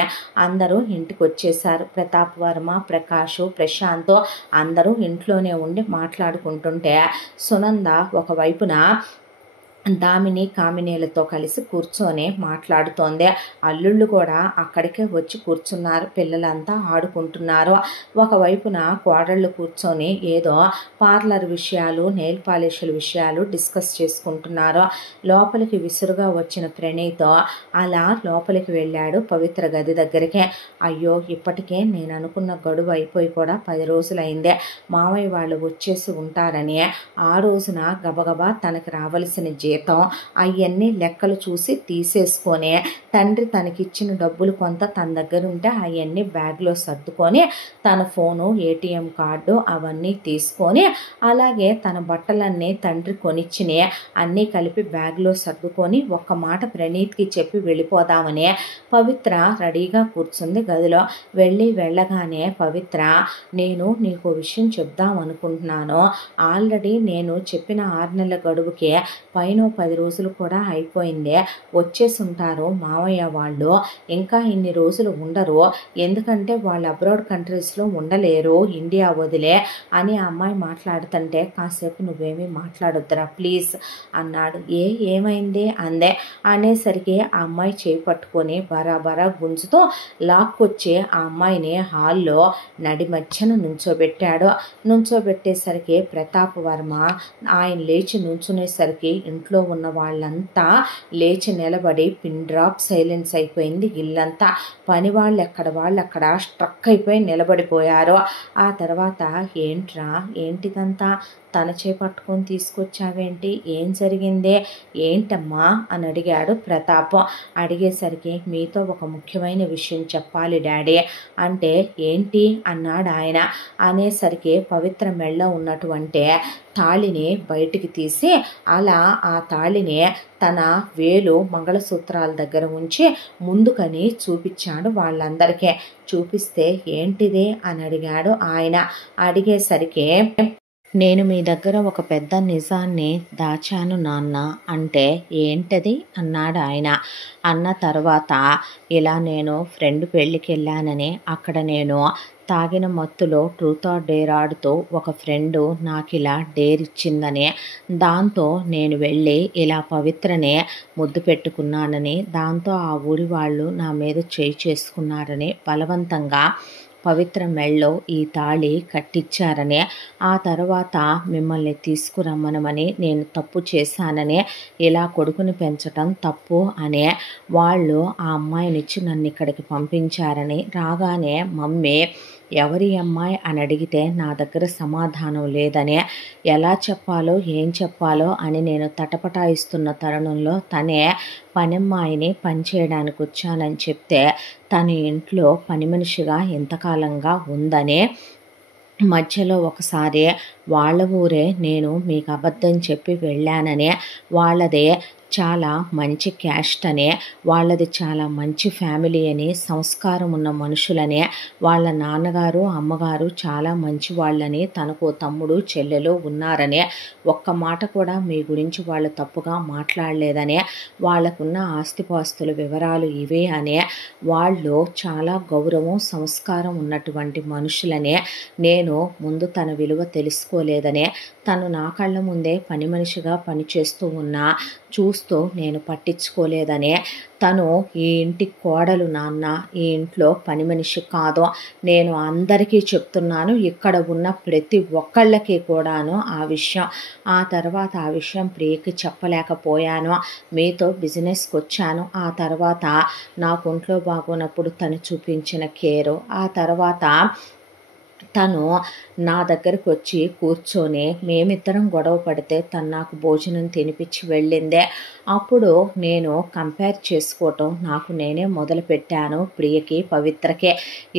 అందరూ ఇంటికి వచ్చేసారు. ప్రతాప్ వర్మ, ప్రకాష్, ప్రశాంత్ అందరూ ఇంట్లోనే ఉండి మాట్లాడుకుంటుంటే సునంద ఒకవైపున దామిని, కామినీలతో కలిసి కూర్చొని మాట్లాడుతోంది. అల్లుళ్ళు కూడా అక్కడికే వచ్చి కూర్చున్నారు. పిల్లలంతా ఆడుకుంటున్నారు. ఒకవైపున కోడళ్ళు కూర్చొని ఏదో పార్లర్ విషయాలు, నెయిల్ పాలిష్ల విషయాలు డిస్కస్ చేసుకుంటున్నారు. లోపలికి విసురుగా వచ్చిన ప్రణీత్ అలా లోపలికి వెళ్ళాడు పవిత్ర గది దగ్గరికి. అయ్యో, ఇప్పటికే నేను అనుకున్న గడువు అయిపోయి కూడా 10 రోజులైందే. మావయ్య వాళ్ళు వచ్చేసి ఉంటారని ఆ రోజున గబగబా తనకి రావలసిన జీతం అవన్నీ లెక్కలు చూసి తీసేసుకొని తండ్రి తనకిచ్చిన డబ్బులు కొంత తన దగ్గర ఉంటే అవన్నీ బ్యాగ్లో సర్దుకొని తన ఫోను, ఏటీఎం కార్డు అవన్నీ తీసుకొని అలాగే తన బట్టలన్నీ తండ్రి కొనిచ్చినే అన్నీ కలిపి బ్యాగ్లో సర్దుకొని ఒక్క మాట ప్రణీత్కి చెప్పి వెళ్ళిపోదామని పవిత్ర రెడీగా కూర్చుంది గదిలో. వెళ్ళగానే పవిత్ర, నేను నీకు విషయం చెప్దాం అనుకుంటున్నాను. ఆల్రెడీ నేను చెప్పిన 6 నెలల గడువుకి పైన 10 రోజులు కూడా అయిపోయింది. వచ్చేసి ఉంటారు మావయ్య వాళ్ళు. ఇంకా ఇన్ని రోజులు ఉండరు, ఎందుకంటే వాళ్ళు అబ్రాడ్ కంట్రీస్లో ఉండలేరు ఇండియా వదిలే అని ఆ అమ్మాయి మాట్లాడుతుంటే కాసేపు నువ్వేమీ మాట్లాడొద్దురా ప్లీజ్ అన్నాడు. ఏమైంది అందే. అనేసరికి ఆ అమ్మాయి చేయి పట్టుకొని బరాబరా గుంజుతో లాక్కొచ్చి ఆ అమ్మాయిని హాల్లో నడి మధ్యన నుంచోబెట్టేసరికి ప్రతాప్ వర్మ ఆయన లేచి నుంచునేసరికి ఇంట్లో ఉన్న వాళ్ళంతా లేచి నిలబడి పిన్ డ్రాప్ సైలెన్స్ అయిపోయింది ఇల్లంతా. పని వాళ్ళు అక్కడ స్ట్రక్ అయిపోయి నిలబడిపోయారు. ఆ తర్వాత ఏంటిదంతా తన చేపట్టుకొని తీసుకొచ్చావేంటి, ఏం జరిగిందే, ఏంటమ్మా అని అడిగాడు ప్రతాప్. అడిగేసరికి మీతో ఒక ముఖ్యమైన విషయం చెప్పాలి డాడీ అంటే ఏంటి అన్నాడు ఆయన. అనేసరికి పవిత్ర మెళ్ళ ఉన్నటువంటి తాళిని బయటికి తీసి అలా ఆ తాళిని తన వేలు మంగళసూత్రాల దగ్గర ఉంచి ముందుకని చూపించాడు వాళ్ళందరికీ. చూపిస్తే ఏంటిది అని అడిగాడు ఆయన. అడిగేసరికి నేను మీ దగ్గర ఒక పెద్ద నిజాన్ని దాచాను నాన్న అంటే ఏంటది అన్నాడు ఆయన. అన్న తర్వాత ఇలా నేను ఫ్రెండ్ పెళ్ళికి వెళ్ళానని అక్కడ నేను తాగిన మత్తులో ట్రూత్ ఆర్ డేర్ ఆడుతూ ఒక ఫ్రెండు నాకు ఇలా డేర్ ఇచ్చిందని, దాంతో నేను వెళ్ళి ఇలా పవిత్రనే ముద్దు పెట్టుకున్నానని, దాంతో ఆ ఊరి వాళ్ళు నా మీద చేయి చేసుకున్నారని బలవంతంగా పవిత్ర మెళ్ళో ఈ తాళి కట్టించారని, ఆ తర్వాత మిమ్మల్ని తీసుకురమ్మనమని నేను తప్పు చేశానని, ఇలా కొడుకుని పెంచటం తప్పు అనే వాళ్ళు ఆ అమ్మాయినిచ్చి నన్ను ఇక్కడికి పంపించారని, రాగానే మమ్మీ ఎవరి అమ్మాయి అని అడిగితే నా దగ్గర సమాధానం లేదని, ఎలా చెప్పాలో ఏం చెప్పాలో అని నేను తటపటాయిస్తున్న తరుణంలో తనే పనమ్మాయిని పనిచేయడానికి వచ్చానని చెప్తే తన ఇంట్లో పని మనిషిగా ఎంతకాలంగా ఉందని, మధ్యలో ఒకసారి వాళ్ళ ఊరే నేను మీకు అబద్ధం చెప్పి వెళ్ళానని, వాళ్ళదే చాలా మంచి క్యాస్ట్ అని, వాళ్ళది చాలా మంచి ఫ్యామిలీ అని, సంస్కారం ఉన్న మనుషులనే, వాళ్ళ నాన్నగారు అమ్మగారు చాలా మంచి వాళ్ళని, తనకు తమ్ముడు చెల్లెలు ఉన్నారని, ఒక్క మాట కూడా మీ గురించి వాళ్ళు తప్పుగా మాట్లాడలేదని, వాళ్ళకున్న ఆస్తిపాస్తుల వివరాలు ఇవే అని, వాళ్ళు చాలా గౌరవం సంస్కారం ఉన్నటువంటి మనుషులనే, నేను ముందు తన విలువ తెలుసుకోలేదనే, తను నా కళ్ళ ముందే పని మనిషిగా పనిచేస్తూ ఉన్నా చూస్తూ నేను పట్టించుకోలేదనే, తను ఈ ఇంటి కోడలు నాన్న, ఈ ఇంట్లో పని మనిషి కాదు, నేను అందరికీ చెప్తున్నాను, ఇక్కడ ఉన్న ప్రతి ఒక్కళ్ళకి కూడాను ఆ విషయం. ఆ తర్వాత ఆ విషయం ప్రియకి చెప్పలేకపోయాను, మీతో బిజినెస్కి వచ్చాను. ఆ తర్వాత నాకు ఒంట్లో బాగోనప్పుడు తను చూపించిన కేరు, ఆ తర్వాత తను నా దగ్గరకు వచ్చి కూర్చొని మేమిద్దరం గొడవ పడితే తను నాకు భోజనం తినిపించి వెళ్ళిందే. అప్పుడు నేను కంపేర్ చేసుకోవటం నాకు నేనే మొదలుపెట్టాను ప్రియకి పవిత్రకే.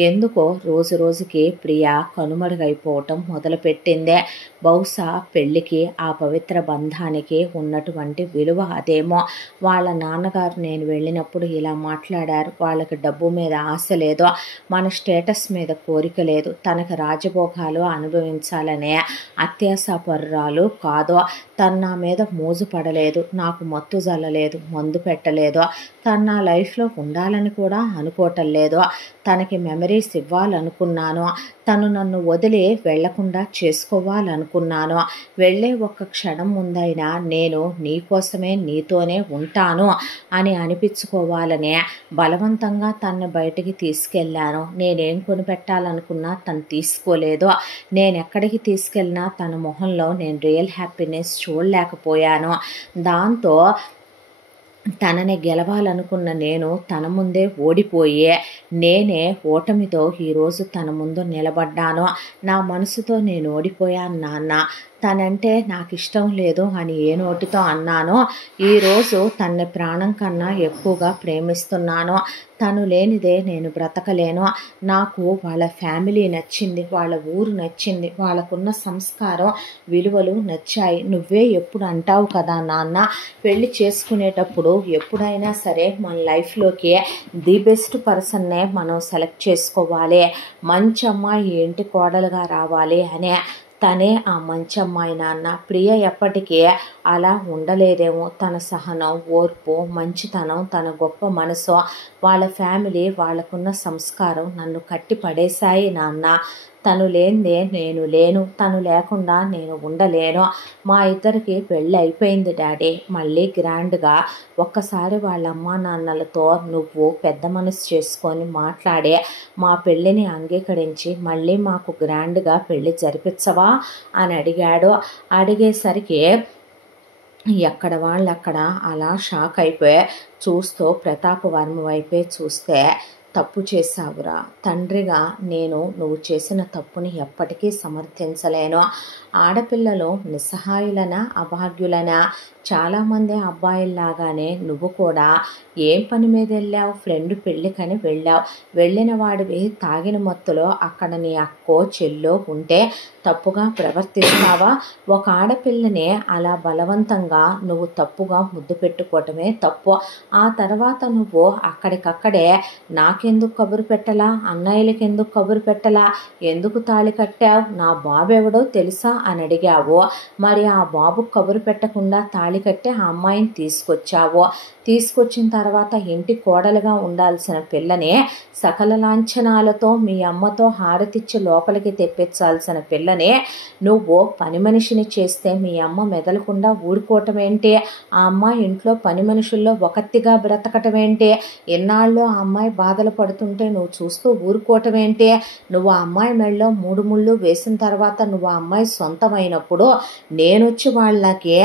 ఎందుకో రోజు రోజుకి ప్రియ కనుమరుగైపోవటం మొదలుపెట్టిందే. బహుశా పెళ్ళికి ఆ పవిత్ర బంధానికి ఉన్నటువంటి విలువ అదేమో. వాళ్ళ నాన్నగారు నేను వెళ్ళినప్పుడు ఇలా మాట్లాడారు, వాళ్ళకి డబ్బు మీద ఆశ లేదు, మన స్టేటస్ మీద కోరిక లేదు, తనకు రాజభోగాలు అనుభవించాలనే అత్యాసపరురాలు కాదు, తను నా మీద మోజు పడలేదు, నాకు మత్తు జల్లలేదు, మందు పెట్టలేదు, తను నా లైఫ్లో ఉండాలని కూడా అనుకోవటం లేదు, తనకి మెమరీస్ ఇవ్వాలనుకున్నాను, తను నన్ను వదిలి వెళ్లకుండా చేసుకోవాలనుకున్నాను, వెళ్ళే ఒక్క క్షణం ముందైనా నేను నీకోసమే నీతోనే ఉంటాను అని అనిపించుకోవాలనే బలవంతంగా తనను బయటికి తీసుకెళ్ళాను. నేనేం కొనిపెట్టాలనుకున్నా తను తీసుకోలేదు, నేను ఎక్కడికి తీసుకెళ్ళినా తన మొహంలో నేను రియల్ హ్యాపీనెస్ చూడలేకపోయాను. దాంతో తనని గెలవాలనుకున్న నేను తన ముందే ఓడిపోయే, నేనే ఓటమితో ఈరోజు తన ముందు నిలబడ్డాను. నా మనసుతో నేను ఓడిపోయాను నాన్న, తనంటే నాకు ఇష్టం లేదు అని ఏ నోటితో అన్నానో ఈరోజు తన ప్రాణం కన్నా ఎక్కువగా ప్రేమిస్తున్నాను. తను లేనిదే నేను బ్రతకలేను. నాకు వాళ్ళ ఫ్యామిలీ నచ్చింది, వాళ్ళ ఊరు నచ్చింది, వాళ్ళకున్న సంస్కారం విలువలు నచ్చాయి. నువ్వే ఎప్పుడు అంటావు కదా నాన్న, పెళ్ళి చేసుకునేటప్పుడు ఎప్పుడైనా సరే మన లైఫ్లోకి ది బెస్ట్ పర్సన్నే మనం సెలెక్ట్ చేసుకోవాలి, మంచి అమ్మాయి ఇంటి కోడలుగా రావాలి అనే. తనే ఆ మంచి అమ్మాయి నాన్న. ప్రియ ఎప్పటికీ అలా ఉండలేదేమో. తన సహనం, ఓర్పు, మంచితనం, తన గొప్ప మనసు, వాళ్ళ ఫ్యామిలీ, వాళ్ళకున్న సంస్కారం నన్ను కట్టి పడేశాయి నాన్న. తను లేనిదే నేను లేను, తను లేకుండా నేను ఉండలేను. మా ఇద్దరికి పెళ్ళి అయిపోయింది డాడీ, మళ్ళీ గ్రాండ్గా ఒక్కసారి వాళ్ళ అమ్మా నాన్నలతో నువ్వు పెద్ద మనసు చేసుకొని మాట్లాడే మా పెళ్ళిని అంగీకరించి మళ్ళీ మాకు గ్రాండ్గా పెళ్ళి జరిపించవా అని అడిగాడు. అడిగేసరికి ఎక్కడ వాళ్ళు అక్కడ అలా షాక్ అయిపోయి చూస్తూ ప్రతాప్ వర్మ వైపే చూస్తే తప్పు చేశావురా తండ్రిగా నేను నువ్వు చేసిన తప్పుని ఎప్పటికీ సమర్థించలేను. ఆడపిల్లలు నిస్సహాయులనా అభాగ్యులనా? చాలామంది అబ్బాయిల్లాగానే నువ్వు కూడా ఏం పని మీద వెళ్ళావు? ఫ్రెండ్ పెళ్ళికని వెళ్ళావు. వెళ్ళిన వాడివి తాగిన మత్తులో అక్కడ నీ అక్కో చెల్లో ఉంటే తప్పుగా ప్రవర్తిస్తావా? ఒక ఆడపిల్లని అలా బలవంతంగా నువ్వు తప్పుగా ముద్దు పెట్టుకోవటమే తప్పు. ఆ తర్వాత నువ్వు అక్కడికక్కడే నాకెందుకు కబురు పెట్టలా, అన్నయ్యలకి ఎందుకు కబురు పెట్టలా, ఎందుకు తాళి కట్టావు, నా బాబు ఎవడో తెలుసా అని అడిగావు. మరి ఆ బాబుకు కబురు పెట్టకుండా తాళి కట్టి ఆ అమ్మాయిని తీసుకొచ్చావు. తీసుకొచ్చిన తర్వాత ఇంటి కోడలుగా ఉండాల్సిన పిల్లని సకల లాంఛనాలతో మీ అమ్మతో హారతిచ్చి లోపలికి తెప్పించాల్సిన పిల్లని నువ్వు పని మనిషిని చేస్తే మీ అమ్మ మెదలకుండా ఊరుకోవటం ఏంటి? ఆ అమ్మాయి ఇంట్లో పని మనుషుల్లో ఒకత్తిగా బ్రతకటం ఏంటి? ఎన్నాళ్ళు ఆ అమ్మాయి బాధలు పడుతుంటే నువ్వు చూస్తూ ఊరుకోవటం ఏంటి? నువ్వు ఆ అమ్మాయి మెడలో 3 ముళ్ళు వేసిన తర్వాత నువ్వు ఆ అమ్మాయి సొంతమైనప్పుడు నేనొచ్చి వాళ్ళకి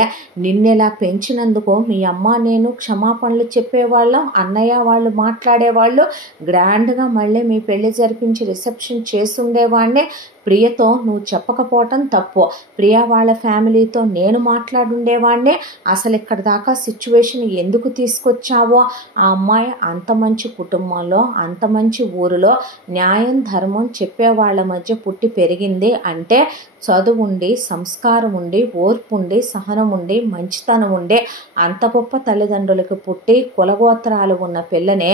నిన్నెలా పెంచినందుకు మీ అమ్మ నేను క్షమాపణలు చెప్పేవాళ్ళం, అన్నయ్య వాళ్ళు మాట్లాడేవాళ్ళు, గ్రాండ్గా మళ్ళీ మీ పెళ్లి జరిపించి రిసెప్షన్ చేసుండేవాడిని. ప్రియతో నువ్వు చెప్పకపోవటం తప్పు. ప్రియ వాళ్ళ ఫ్యామిలీతో నేను మాట్లాడుండేవాడిని. అసలు ఇక్కడ దాకా సిచ్యువేషన్ ఎందుకు తీసుకొచ్చావో? ఆ అమ్మాయి అంత మంచి కుటుంబంలో అంత మంచి ఊరిలో న్యాయం ధర్మం చెప్పేవాళ్ళ మధ్య పుట్టి పెరిగింది అంటే చదువు ఉండి సంస్కారం ఉండి ఓర్పు ఉండి సహనం ఉండి మంచితనం ఉండి అంత గొప్ప తల్లిదండ్రులకు పుట్టి కులగోత్రాలు ఉన్న పిల్లనే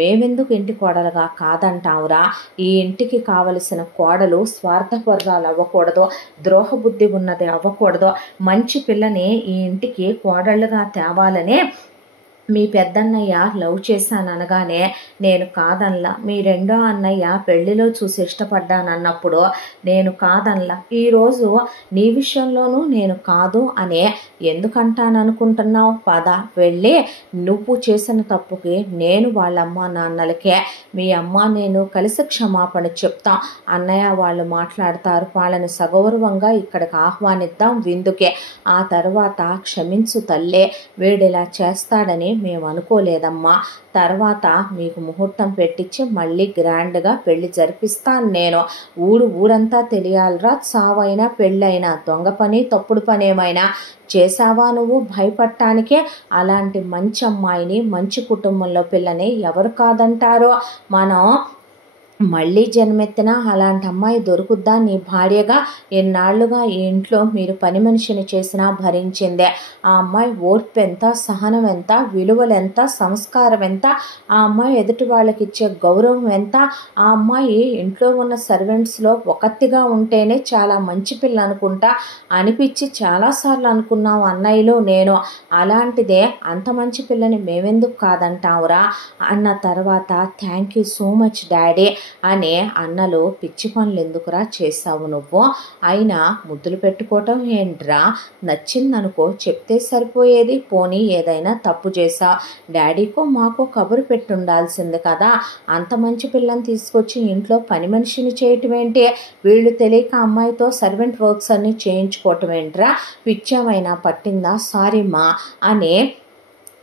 మేమెందుకు ఇంటి కోడలుగా కాదంటావురా? ఈ ఇంటికి కావలసిన కోడలు స్వార్థపరురాలు అవ్వకూడదు, ద్రోహబుద్ధి ఉన్నది అవ్వకూడదు. మంచి పిల్లని ఈ ఇంటికి కోడళ్ళుగా తేవాలని మీ పెద్దన్నయ్య లవ్ చేశాను అనగానే నేను కాదనలా. మీ రెండో అన్నయ్య పెళ్లిలో చూసి ఇష్టపడ్డానన్నప్పుడు నేను కాదనలా. ఈరోజు నీ విషయంలోనూ నేను కాదు అనే ఎందుకంటాననుకుంటున్నావు? పద వెళ్ళి నువ్వు చేసిన తప్పుకి నేను వాళ్ళ అమ్మ నాన్నలకే మీ అమ్మ నేను కలిసి క్షమాపణ చెప్తాం. అన్నయ్య వాళ్ళు మాట్లాడతారు, వాళ్ళని సగౌరవంగా ఇక్కడికి ఆహ్వానిద్దాం విందుకే. ఆ తర్వాత క్షమించు తల్లే, వీడిలా చేస్తాడని మేము అనుకోలేదమ్మా. తర్వాత మీకు ముహూర్తం పెట్టించి మళ్ళీ గ్రాండ్గా పెళ్లి జరిపిస్తాను నేను. ఊరంతా తెలియాలిరా. చావైనా పెళ్ళైనా దొంగ పని తప్పుడు పని ఏమైనా చేసావా నువ్వు భయపడటానికే? అలాంటి మంచి అమ్మాయిని మంచి కుటుంబంలో పిల్లని ఎవరు కాదంటారో? మనం మళ్ళీ జన్మెత్తినా అలాంటి అమ్మాయి దొరుకుద్దా నీ భార్యగా? ఎన్నాళ్లుగా ఈ ఇంట్లో మీరు పని మనిషిని చేసినా భరించిందే. ఆ అమ్మాయి ఓర్పు ఎంత, సహనం ఎంత, విలువలు ఎంత, సంస్కారం ఎంత, ఆ అమ్మాయి ఎదుటి వాళ్ళకి ఇచ్చే గౌరవం ఎంత? ఆ అమ్మాయి ఇంట్లో ఉన్న సర్వెంట్స్లో ఒకత్తిగా ఉంటేనే చాలా మంచి పిల్ల అనుకుంటా అనిపించి చాలాసార్లు అనుకున్నావు అన్నయ్యలో నేను. అలాంటిదే అంత మంచి పిల్లని మేమెందుకు కాదంటావురా అన్న తర్వాత thank you so much daddy అనే అన్నలు పిచ్చి పనులు ఎందుకురా చేసావు నువ్వు? అయినా ముద్దులు పెట్టుకోవటం ఏంట్రా? నచ్చిందనుకో చెప్తే సరిపోయేది. పోనీ ఏదైనా తప్పు చేసా డాడీకో మాకో కబురు పెట్టుండాల్సింది కదా. అంత మంచి పిల్లని తీసుకొచ్చి ఇంట్లో పని మనిషిని చేయటం ఏంటి? వీళ్ళు తెలియక అమ్మాయితో సర్వెంట్ వర్క్స్ అన్ని చేయించుకోవటం ఏంట్రా? పిచ్చేమైనా పట్టిందా? సారీ మా అనే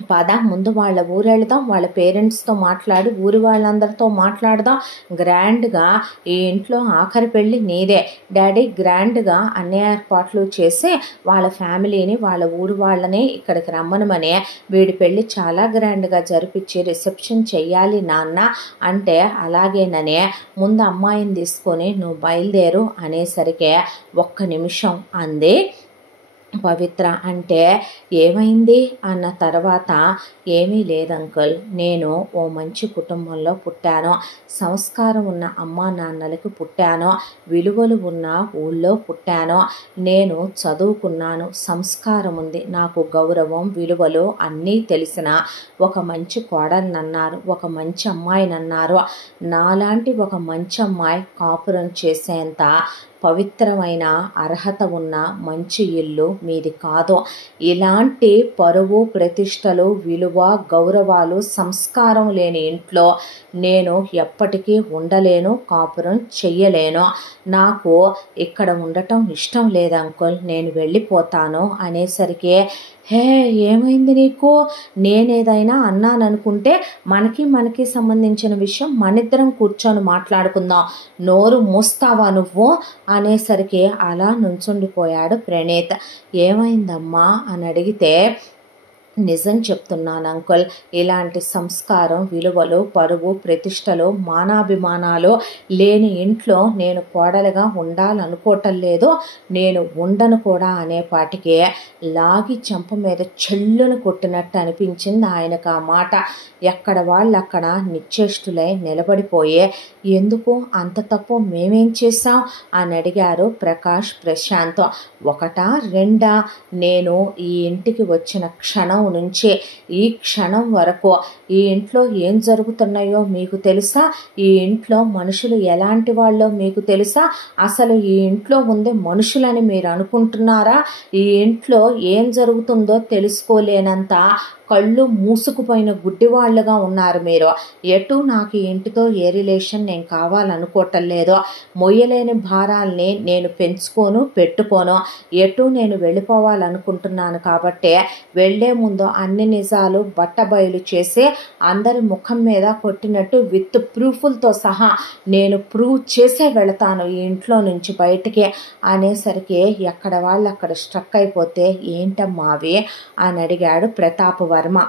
పద ముందు వాళ్ళ ఊరు వెళదాం, వాళ్ళ పేరెంట్స్తో మాట్లాడి ఊరి వాళ్ళందరితో మాట్లాడదాం. గ్రాండ్గా ఈ ఇంట్లో ఆఖరి పెళ్ళి నీదే డాడీ. గ్రాండ్గా అన్ని ఏర్పాట్లు చేసి వాళ్ళ ఫ్యామిలీని వాళ్ళ ఊరు వాళ్ళని ఇక్కడికి రమ్మనమని వీడి పెళ్ళి చాలా గ్రాండ్గా జరిపించి రిసెప్షన్ చెయ్యాలి నాన్న అంటే అలాగేననే ముందు అమ్మాయిని తీసుకొని నువ్వు బయలుదేరు అనేసరికి 1 నిమిషం అంది పవిత్ర. అంటే ఏమైంది అన్న తర్వాత ఏమీ లేదు అంకుల్, నేను ఓ మంచి కుటుంబంలో పుట్టాను, సంస్కారం ఉన్న అమ్మా నాన్నలకు పుట్టాను, విలువలు ఉన్న ఊళ్ళో పుట్టాను, నేను చదువుకున్నాను, సంస్కారం ఉంది, నాకు గౌరవం విలువలు అన్నీ తెలిసిన ఒక మంచి కోడలనన్నారు, ఒక మంచి అమ్మాయినన్నారు. నాలాంటి ఒక మంచి అమ్మాయి కాపురం చేసేంత పవిత్రమైన అర్హత ఉన్న మంచి ఇల్లు మీది కాదు. ఇలాంటి పరువు ప్రతిష్టలు విలువ గౌరవాలు సంస్కారం లేని ఇంట్లో నేను ఎప్పటికీ ఉండలేను, కాపురం చెయ్యలేను. నాకు ఇక్కడ ఉండటం ఇష్టం లేదు అంకుల్, నేను వెళ్ళిపోతాను అనేసరికి హే, ఏమైంది నీకు? నేనేదైనా అన్నాననుకుంటే మనకి సంబంధించిన విషయం మనిద్దరం కూర్చొని మాట్లాడుకుందాం, నోరు మూస్తావా నువ్వు అనేసరికి అలా నుంచుండిపోయాడు ప్రణీత్. ఏమైందమ్మా అని అడిగితే, నిజం చెప్తున్నాను అంకుల్, ఇలాంటి సంస్కారం, విలువలు, పరువు, ప్రతిష్టలు, మానాభిమానాలు లేని ఇంట్లో నేను కోడలుగా ఉండాలనుకోవటం లేదు, నేను ఉండను కూడా అనేపాటికి లాగి చెంప మీద చెల్లును కొట్టినట్టు అనిపించింది ఆయనకు ఆ మాట. ఎక్కడ వాళ్ళు అక్కడ నిశ్చేష్టులై నిలబడిపోయే, ఎందుకు అంత తప్పు మేమేం చేశాం అని అడిగారు ప్రకాష్ ప్రశాంత్. ఒకటా రెండా? నేను ఈ ఇంటికి వచ్చిన క్షణం నుంచి ఈ క్షణం వరకు ఈ ఇంట్లో ఏం జరుగుతున్నాయో మీకు తెలుసా? ఈ ఇంట్లో మనుషులు ఎలాంటి వాళ్ళో మీకు తెలుసా? అసలు ఈ ఇంట్లో ఉంది మనుషులని మీరు అనుకుంటున్నారా? ఈ ఇంట్లో ఏం జరుగుతుందో తెలుసుకోలేనంత కళ్ళు మూసుకుపోయిన గుడ్డివాళ్ళుగా ఉన్నారు మీరు. ఎటు నాకు ఈ ఇంటితో ఏ రిలేషన్ నేను కావాలనుకోవటం లేదో, మొయ్యలేని భారాల్ని నేను పెట్టుకోను, ఎటు నేను వెళ్ళిపోవాలనుకుంటున్నాను. కాబట్టి వెళ్లే ముందు అన్ని నిజాలు బట్టబయలు చేసి అందరి ముఖం మీద కొట్టినట్టు విత్ ప్రూఫ్లతో సహా నేను ప్రూవ్ చేసే వెళతాను ఈ ఇంట్లో నుంచి బయటికి అనేసరికి ఎక్కడ వాళ్ళు అక్కడ స్ట్రక్ అయిపోతే, ఏంటమ్మా అవి అని అడిగాడు ప్రతాప్ వర్మ.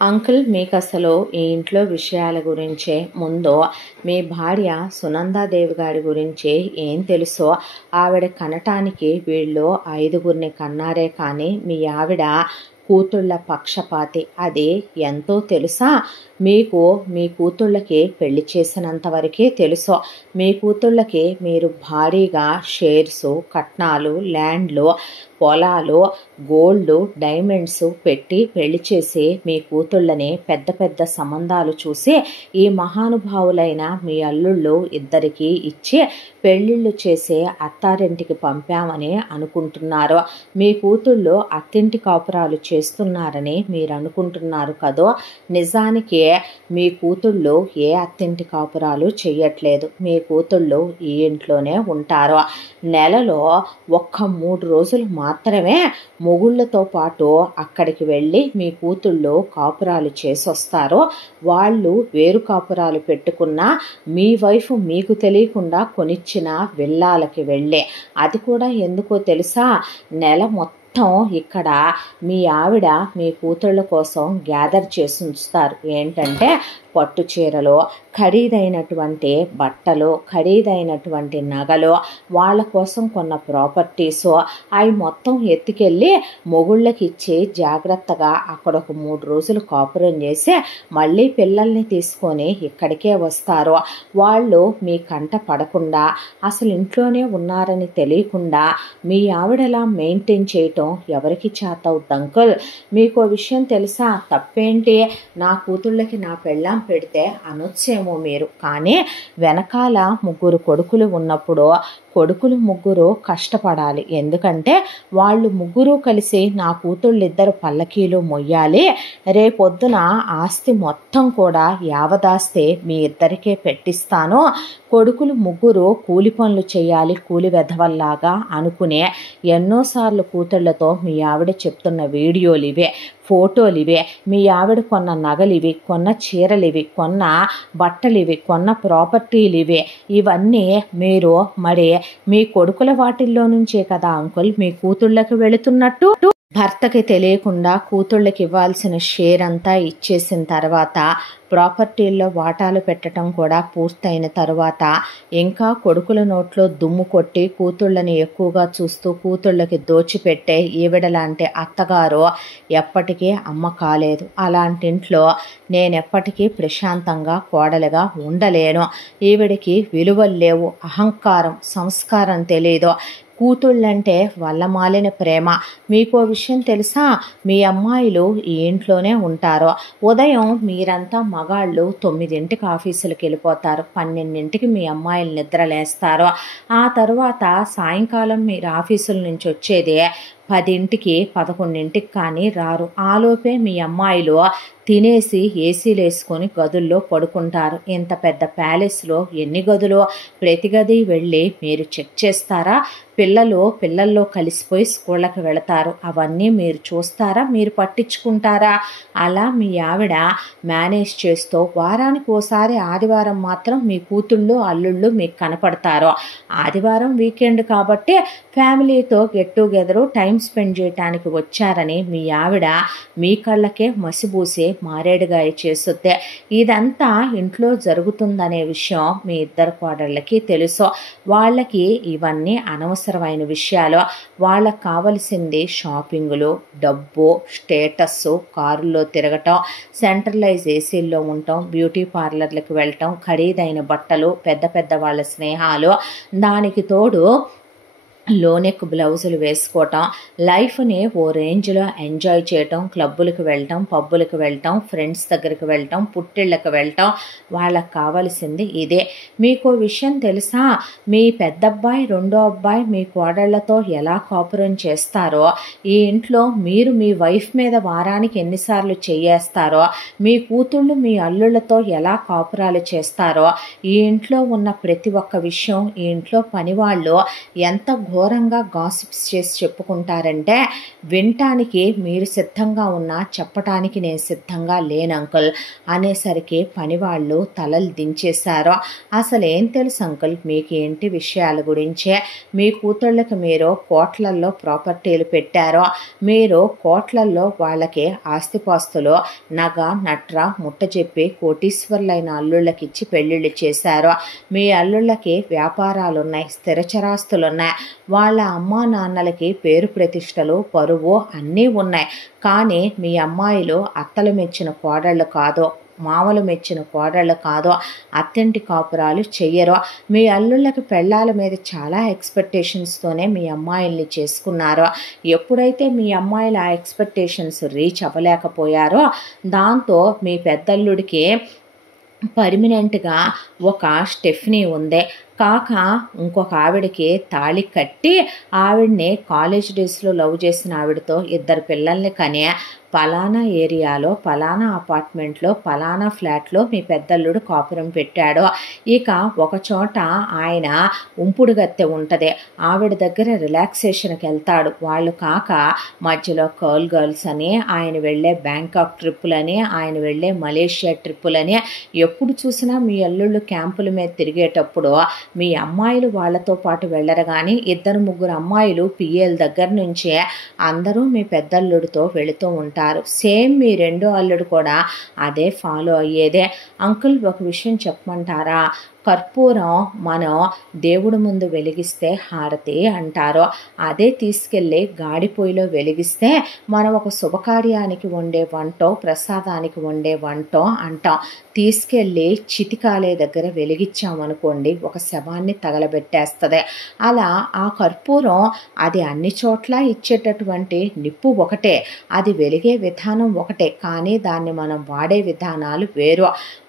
అంకుల్, మీకు అసలు ఈ ఇంట్లో విషయాల గురించే ముందు మీ భార్య సునందాదేవి గారి గురించి ఏం తెలుసో, ఆవిడ కనటానికి వీళ్ళు 5గురిని కన్నారే కానీ మీ ఆవిడ కూతుళ్ళ పక్షపాతి, అది ఎంతో తెలుసా మీకు? మీ కూతుళ్ళకి పెళ్లి చేసినంత వరకే తెలుసు. మీ కూతుళ్ళకి మీరు భారీగా షేర్స్, కట్నాలు, ల్యాండ్లు, పొలాలు, గోల్డ్, డైమండ్స్ పెట్టి పెళ్లి చేసి మీ కూతుళ్ళని పెద్ద పెద్ద సంబంధాలు చూసి ఈ మహానుభావులైన మీ అల్లుళ్ళు ఇద్దరికీ ఇచ్చి పెళ్ళిళ్ళు చేసే అత్తారింటికి పంపామని అనుకుంటున్నారు. మీ కూతుళ్ళు అత్తింటి కాపురాలు చేస్తున్నారని మీరు అనుకుంటున్నారు కదో. నిజానికి మీ కూతుళ్ళు ఏ అత్తింటి కాపురాలు చెయ్యట్లేదు. మీ కూతుళ్ళు ఈ ఇంట్లోనే ఉంటారు. నెలలో ఒక్క 3 రోజులు మాత్రమే మొగుళ్ళతో పాటు అక్కడికి వెళ్ళి మీ కూతుళ్ళు కాపురాలు చేసొస్తారు. వాళ్ళు వేరు కాపురాలు పెట్టుకున్న మీ వైఫ్ మీకు తెలియకుండా కొనిచ్చిన విల్లాలకి వెళ్ళే, అది కూడా ఎందుకో తెలుసా? నెల మొత్తం ఇక్కడ మీ ఆవిడ మీ కూతుళ్ళ కోసం గ్యాదర్ చేసి ఉంచుతారు. ఏంటంటే పట్టు చీరలు, ఖరీదైనటువంటి బట్టలు, ఖరీదైనటువంటి నగలు, వాళ్ళ కోసం కొన్న ప్రాపర్టీసు, అవి మొత్తం ఎత్తుకెళ్ళి మొగుళ్ళకి ఇచ్చి జాగ్రత్తగా అక్కడ ఒక 3 రోజులు కాపురం చేసి మళ్ళీ పిల్లల్ని తీసుకొని ఇక్కడికే వస్తారు. వాళ్ళు మీ కంట పడకుండా, అసలు ఇంట్లోనే ఉన్నారని తెలియకుండా మీ ఆవిడలా మెయింటైన్ చేయటం ఎవరికి చేతవుద్ది అంకుల్? మీకు విషయం తెలుసా? తప్పేంటి? నా కూతుళ్ళకి నా పెళ్ళాం పెడితే అనొచ్చేమో మీరు, కానీ వెనకాల 3 కొడుకులు ఉన్నప్పుడు కొడుకులు 3 కష్టపడాలి. ఎందుకంటే వాళ్ళు 3 కలిసి నా కూతుళ్ళిద్దరు పల్లకీలు మొయ్యాలి. రేపొద్దున ఆస్తి మొత్తం కూడా యావదాస్తే మీ ఇద్దరికే పెట్టిస్తాను. కొడుకులు 3 కూలి పనులు చేయాలి, కూలి వెధవల్లాగా అనుకునే ఎన్నోసార్లు కూతుళ్లతో మీ ఆవిడ చెప్తున్న వీడియోలు ఇవే, ఫోటోలు ఇవే. మీ ఆవిడ కొన్న నగలివి, కొన్న చీరలివి, కొన్న బట్టలివి, కొన్న ప్రాపర్టీలు ఇవే. ఇవన్నీ మీరు మరి మీ కొడుకుల వాటిల్లో నుంచే కదా అంకుల్ మీ కూతుళ్ళకి వెళుతున్నట్టు. భర్తకి తెలియకుండా కూతుళ్ళకి ఇవ్వాల్సిన షేర్ అంతా ఇచ్చేసిన తర్వాత, ప్రాపర్టీల్లో వాటాలు పెట్టడం కూడా పూర్తయిన తర్వాత, ఇంకా కొడుకుల నోట్లో దుమ్ము కొట్టి కూతుళ్ళని ఎక్కువగా చూస్తూ కూతుళ్ళకి దోచిపెట్టే ఈవిడ లాంటి అత్తగారు ఎప్పటికీ అమ్మ కాలేదు. అలాంటి ఇంట్లో నేనెప్పటికీ ప్రశాంతంగా కోడలుగా ఉండలేను. ఈవిడికి విలువలు లేవు, అహంకారం, సంస్కారం తెలీదు. కూతుళ్ళంటే వల్లమాలిన ప్రేమ. మీకో విషయం తెలుసా? మీ అమ్మాయిలు ఈ ఇంట్లోనే ఉంటారు. ఉదయం మీరంతా మగాళ్ళు 9ంటికి ఆఫీసులకు వెళ్ళిపోతారు, 12ంటికి మీ అమ్మాయిలు నిద్రలేస్తారు. ఆ తర్వాత సాయంకాలం మీరు ఆఫీసుల నుంచి వచ్చేది 10ంటికి 11ంటికి కానీ రారు. ఆలోపే మీ అమ్మాయిలు తినేసి ఏసీలు వేసుకొని గదుల్లో పడుకుంటారు. ఇంత పెద్ద ప్యాలెస్లో ఎన్ని గదులు? ప్రతి గది వెళ్ళి మీరు చెక్ చేస్తారా? పిల్లల్లో కలిసిపోయి స్కూళ్ళకి వెళతారు. అవన్నీ మీరు చూస్తారా? మీరు పట్టించుకుంటారా? అలా మీ ఆవిడ మేనేజ్ చేస్తూ వారానికి ఓసారి ఆదివారం మాత్రం మీ కూతుళ్ళు అల్లుళ్ళు మీకు కనపడతారు. ఆదివారం వీకెండ్ కాబట్టి ఫ్యామిలీతో గెట్ టుగెదరు టైం స్పెండ్ చేయడానికి వచ్చారని మీ ఆవిడ మీ కళ్ళకే మసిబూసే మారేడుగాయ చేస్తుంది. ఇదంతా ఇంట్లో జరుగుతుందనే విషయం మీ ఇద్దరు కోడళ్ళకి తెలుసు. వాళ్ళకి ఇవన్నీ అనవసరమైన విషయాలు. వాళ్ళకి కావలసింది షాపింగులు, డబ్బు, స్టేటస్, కారుల్లో తిరగటం, సెంట్రలైజ్ ఏసీల్లో ఉండటం, బ్యూటీ పార్లర్లకు వెళ్ళటం, ఖరీదైన బట్టలు, పెద్ద పెద్ద వాళ్ళ స్నేహాలు, దానికి తోడు లోనెక్ బ్లౌజులు వేసుకోవటం, లైఫ్ని ఓ రేంజ్లో ఎంజాయ్ చేయటం, క్లబ్బులకు వెళ్ళటం, పబ్బులకు వెళ్ళటం, ఫ్రెండ్స్ దగ్గరికి వెళ్ళటం, పుట్టిళ్ళకి వెళ్ళటం. వాళ్ళకి కావాల్సింది ఇదే. మీకు విషయం తెలుసా? మీ పెద్దబ్బాయి రెండో అబ్బాయి మీ కోడళ్లతో ఎలా కాపురం చేస్తారో, ఈ ఇంట్లో మీరు మీ వైఫ్ మీద వారానికి ఎన్నిసార్లు చెయ్యేస్తారో, మీ కూతుళ్ళు మీ అల్లుళ్ళతో ఎలా కాపురాలు చేస్తారో, ఈ ఇంట్లో ఉన్న ప్రతి ఒక్క విషయం ఈ ఇంట్లో పనివాళ్ళు ఎంత ఘోరంగా గాసిప్స్ చేసి చెప్పుకుంటారంటే వినటానికి మీరు సిద్ధంగా ఉన్నా చెప్పటానికి నేను సిద్ధంగా లేను అంకుల్ అనేసరికి పనివాళ్ళు తలలు దించేశారు. అసలు ఏం తెలుసు అంకుల్ మీకు ఏంటి విషయాల గురించే? మీ కూతుళ్ళకి మీరు కోట్లల్లో ప్రాపర్టీలు పెట్టారో, మీరు కోట్లల్లో వాళ్ళకి ఆస్తిపాస్తులు నగ నట్ర ముట్టజెప్పి కోటీశ్వర్లైన అల్లుళ్ళకిచ్చి పెళ్ళిళ్ళు చేశారు. మీ అల్లుళ్ళకి వ్యాపారాలున్నాయి, స్థిరచరాస్తులున్నాయి, వాళ్ళ అమ్మా నాన్నలకి పేరు ప్రతిష్టలు పరువు అన్నీ ఉన్నాయి. కానీ మీ అమ్మాయిలు అత్తలు మెచ్చిన కోడళ్ళు కాదు, మామలు మెచ్చిన కోడళ్ళు కాదు, అత్తింటి కాపురాలు చెయ్యరు. మీ అల్లుళ్ళకి పెళ్ళాల మీద చాలా ఎక్స్పెక్టేషన్స్తోనే మీ అమ్మాయిల్ని చేసుకున్నారు. ఎప్పుడైతే మీ అమ్మాయిలు ఆ ఎక్స్పెక్టేషన్స్ రీచ్ అవ్వలేకపోయారో దాంతో మీ పెద్దల్లుడికి పర్మినెంట్గా ఒక స్టెఫ్నీ ఉంది. కాక ఇంకొక ఆవిడకి తాళి కట్టి ఆవిడ్ని కాలేజ్ డేస్లో లవ్ చేసిన ఆవిడతో 2 పిల్లల్ని కనే పలానా ఏరియాలో పలానా అపార్ట్మెంట్లో పలానా ఫ్లాట్లో మీ పెద్దల్లుడు కాపురం పెట్టాడు. ఇక ఒక చోట ఆయన ఉంపుడు గత్తె ఉంటుంది, ఆవిడ దగ్గర రిలాక్సేషన్కి వెళ్తాడు. వాళ్ళు కాక మధ్యలో గర్ల్స్ అని, ఆయన వెళ్ళే బ్యాంకాక్ ట్రిప్పులని, ఆయన వెళ్ళే మలేషియా ట్రిప్పులని, ఎప్పుడు చూసినా మీ అల్లుళ్ళు క్యాంపుల మీద తిరిగేటప్పుడు మీ అమ్మాయిలు వాళ్ళతో పాటు వెళ్ళరు. కానీ 2-3 అమ్మాయిలు పిఏల దగ్గర నుంచే అందరూ మీ పెద్దల్లుడితో వెళుతూ ఉంటారు. సేమ్ మీ రెండో అల్లుడు కూడా అదే ఫాలో అయ్యేదే. అంకుల్ ఒక విషయం చెప్పమంటారా? కర్పూరం మనం దేవుడి ముందు వెలిగిస్తే హారతి అంటారు, అదే తీసుకెళ్ళి గాడిపోయిలో వెలిగిస్తే మనం ఒక శుభకార్యానికి వండే వంటో ప్రసాదానికి వండే వంటో అంటాం. తీసుకెళ్ళి చితికాలే దగ్గర వెలిగించామనుకోండి ఒక శవాన్ని తగలబెట్టేస్తుంది. అలా ఆ కర్పూరం అది అన్ని చోట్ల ఇచ్చేటటువంటి నిప్పు ఒకటే, అది వెలిగే విధానం ఒకటే, కానీ దాన్ని మనం వాడే విధానాలు వేరు.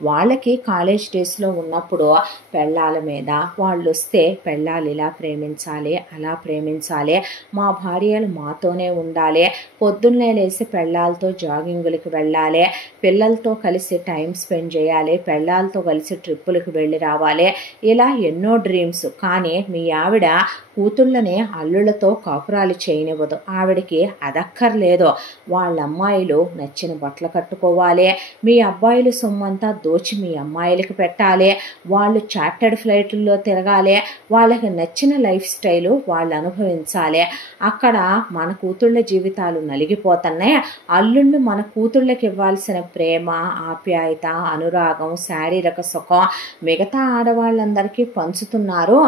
వాళ్ళకి కాలేజ్ డేస్లో ఉన్నప్పుడు పెళ్ళాల మీద వాళ్ళు వస్తే పెళ్ళాలు ఇలా ప్రేమించాలి అలా ప్రేమించాలి, మా భార్యలు మాతోనే ఉండాలి, పొద్దున్నే లేసి పెళ్ళాలతో జాగింగులకు వెళ్ళాలి, పిల్లలతో కలిసి టైం స్పెండ్ చేయాలి, పెళ్ళాలతో కలిసి ట్రిప్పులకు వెళ్ళి రావాలి, ఇలా ఎన్నో డ్రీమ్స్. కానీ మీ ఆవిడ కూతుళ్ళని అల్లుళ్ళతో కాపురాలు చేయనివ్వదు. ఆవిడకి అదక్కర్లేదు. వాళ్ళ అమ్మాయిలు నచ్చిన బట్టలు కట్టుకోవాలి, మీ అబ్బాయిలు సొమ్మంతా దోచి మీ అమ్మాయిలకు పెట్టాలి, వాళ్ళు చార్టర్డ్ ఫ్లైట్లలో తిరగాలి, వాళ్ళకి నచ్చిన లైఫ్ స్టైలు వాళ్ళు అనుభవించాలి. అక్కడ మన కూతుళ్ళ జీవితాలు నలిగిపోతున్నాయి. అల్లుళ్ళు మన కూతుళ్ళకి ఇవ్వాల్సిన ప్రేమ, ఆప్యాయత, అనురాగం, శారీరక సుఖం మిగతా ఆడవాళ్ళందరికీ పంచుతున్నారు.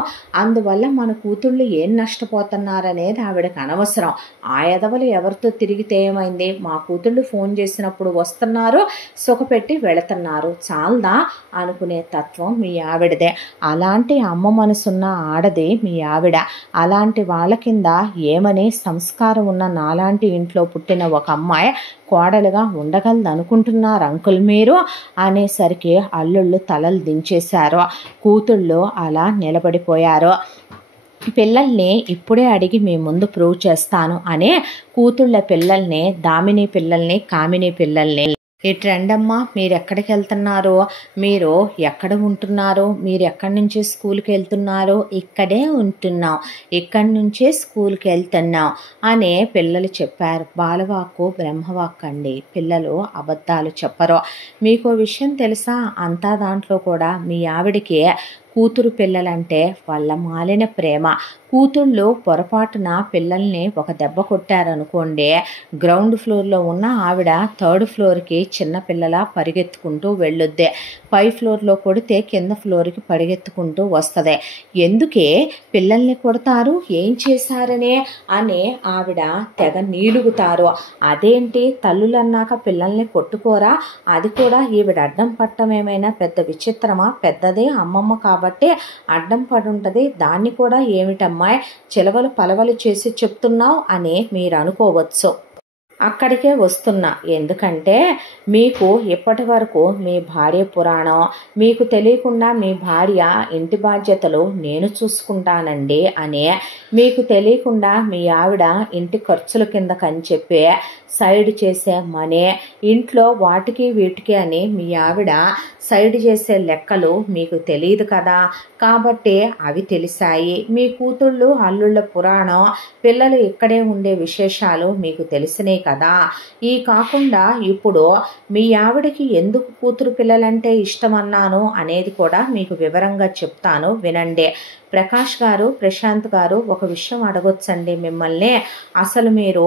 అందువల్ల మన కూతుళ్ళు ఏం నష్టపోతున్నారనేది ఆవిడకి అనవసరం. ఆ ఎదవలు ఎవరితో తిరిగితే ఏమైంది, మా కూతుళ్ళు ఫోన్ చేసినప్పుడు వస్తున్నారు, సుఖపెట్టి వెళుతున్నారు, చాలదా అనుకునే తత్వం మీ ఆవిడదే. అలాంటి అమ్మ మనసున్న ఆడది మీ ఆవిడ. అలాంటి వాళ్ళ కింద ఏమని సంస్కారం ఉన్న నాలాంటి ఇంట్లో పుట్టిన ఒక అమ్మాయి కోడలుగా ఉండగలదు అనుకుంటున్నారు అంకుల్ మీరు అనేసరికి అల్లుళ్ళు తలలు దించేశారు. కూతుళ్ళు అలా నిలబడిపోయారు. పిల్లల్ని ఇప్పుడే అడిగి మీ ముందు ప్రూవ్ చేస్తాను అనే కూతుళ్ళ పిల్లల్ని, దామిని పిల్లల్ని, కామిని పిల్లల్ని ఇటు రండమ్మా, మీరు ఎక్కడికి వెళ్తున్నారో, మీరు ఎక్కడ ఉంటున్నారో, మీరు ఎక్కడి నుంచి స్కూల్కి వెళ్తున్నారో, ఇక్కడే ఉంటున్నాం, ఇక్కడి నుంచే స్కూల్కి వెళ్తున్నాం అనే పిల్లలు చెప్పారు. బాలవాక్కు బ్రహ్మవాక్కు అండి. పిల్లలు అబద్ధాలు చెప్పరు. మీకు విషయం తెలుసా, అంతా దాంట్లో కూడా మీ ఆవిడికి కూతురు పిల్లలంటే వాళ్ళ మాలిన ప్రేమ. కూతుళ్ళు పొరపాటున పిల్లల్ని ఒక దెబ్బ కొట్టారనుకోండి, గ్రౌండ్ ఫ్లోర్లో ఉన్న ఆవిడ థర్డ్ ఫ్లోర్కి చిన్న పిల్లల పరిగెత్తుకుంటూ వెళ్ళొద్దే, 5 ఫ్లోర్లో కొడితే కింద ఫ్లోర్కి పరిగెత్తుకుంటూ వస్తుంది. ఎందుకే పిల్లల్ని కొడతారు, ఏం చేశారనే అని ఆవిడ తెగ నీలుగుతారు. అదేంటి తల్లులన్నాక పిల్లల్ని కొట్టుకోరా, అది కూడా ఈవిడ అడ్డం పట్టం ఏమైనా పెద్ద విచిత్రమా, పెద్దదే అమ్మమ్మ కాబట్టి అడ్డం పడి ఉంటుంది, దాన్ని కూడా ఏమిటమ్మాయి చిలవలు పలవలు చేసి చెప్తున్నావు అని మీరు అనుకోవచ్చు. అక్కడికే వస్తున్నా. ఎందుకంటే మీకు ఇప్పటి వరకు మీ భార్య పురాణం, మీకు తెలియకుండా మీ భార్య ఇంటి బాధ్యతలు నేను చూసుకుంటానండి అని, మీకు తెలియకుండా మీ ఆవిడ ఇంటి ఖర్చుల కిందకని చెప్పి సైడ్ చేసే మనీ, ఇంట్లో వాటికి వీటికి అని మీ ఆవిడ సైడ్ చేసే లెక్కలు మీకు తెలియదు కదా, కాబట్టి అవి తెలిసాయి. మీ కూతుళ్ళు అల్లుళ్ళ పురాణం, పిల్లలు ఇక్కడే ఉండే విశేషాలు మీకు తెలిసినాయి కదా. ఈ కాకుండా ఇప్పుడు మీ ఆవిడకి ఎందుకు కూతురు పిల్లలంటే ఇష్టమన్నాను అనేది కూడా మీకు వివరంగా చెప్తాను, వినండి. ప్రకాష్ గారు, ప్రశాంత్ గారు, ఒక విషయం అడగొచ్చండి మిమ్మల్ని. అసలు మీరు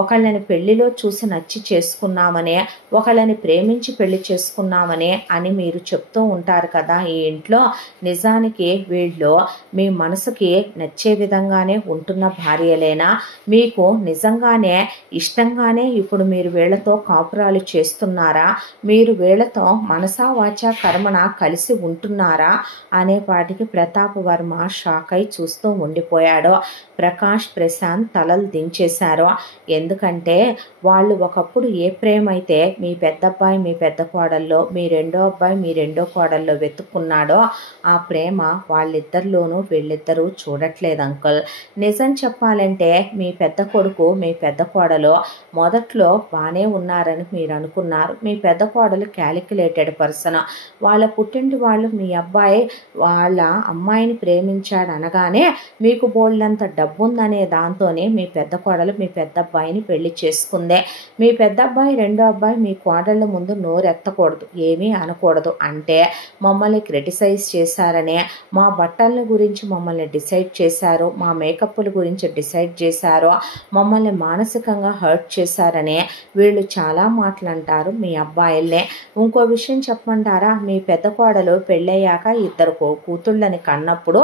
ఒకళ్ళని పెళ్లిలో చూసి నచ్చి చేసుకున్నామనే, ఒకళ్ళని ప్రేమించి పెళ్లి చేసుకున్నామనే అని మీరు చెప్తూ ఉంటారు కదా ఈ ఇంట్లో. నిజానికి వీళ్ళు మీ మనసుకి నచ్చే విధంగానే ఉంటున్న భార్యలేనా? మీకు నిజంగానే ఇష్టంగానే ఇప్పుడు మీరు వీళ్ళతో కాపురాలు చేస్తున్నారా? మీరు వీళ్ళతో మనసా వాచా కర్మణ కలిసి ఉంటున్నారా అనే పాటికి ప్రతాప్ వర్మ షాక్ అయి చూస్తూ ఉండిపోయాడు. ప్రకాష్, ప్రశాంత్ తలలు దించేశారు. ఎందుకంటే వాళ్ళు ఒకప్పుడు ఏ ప్రేమ అయితే మీ పెద్దబ్బాయి మీ పెద్ద కోడల్లో, మీ రెండో అబ్బాయి మీ రెండో కోడల్లో వెతుక్కున్నాడో ఆ ప్రేమ వాళ్ళిద్దరిలోనూ వీళ్ళిద్దరూ చూడట్లేదు అంకుల్. నిజం చెప్పాలంటే మీ పెద్ద కొడుకు మీ పెద్ద కోడలు మొదట్లో బాగానే ఉన్నారని మీరు అనుకున్నారు. మీ పెద్ద కోడలు క్యాలిక్యులేటెడ్ పర్సన్. వాళ్ళ పుట్టింటి వాళ్ళు మీ అబ్బాయి వాళ్ళ అమ్మాయిని ప్రేమించాడు అనగానే మీకు బోల్డంత డబ్బుందనే దాంతోనే మీ పెద్ద కోడలు మీ పెద్ద అబ్బాయిని పెళ్లి చేసుకుందే. మీ పెద్ద అబ్బాయి రెండో అబ్బాయి మీ కోడళ్ళ ముందు నోరెత్తకూడదు, ఏమీ అనకూడదు అంటే మమ్మల్ని క్రిటిసైజ్ చేశారనే, మా బట్టల గురించి మమ్మల్ని డిసైడ్ చేశారు, మా మేకప్ల గురించి డిసైడ్ చేశారు, మమ్మల్ని మానసికంగా హర్ట్ చేశారనే వీళ్ళు చాలా మాటలు అంటారు మీ అబ్బాయిల్నే. ఇంకో విషయం చెప్పమంటారా, మీ పెద్ద కోడలు పెళ్ళయ్యాక ఇద్దరు కూతుళ్ళని కన్నప్పుడు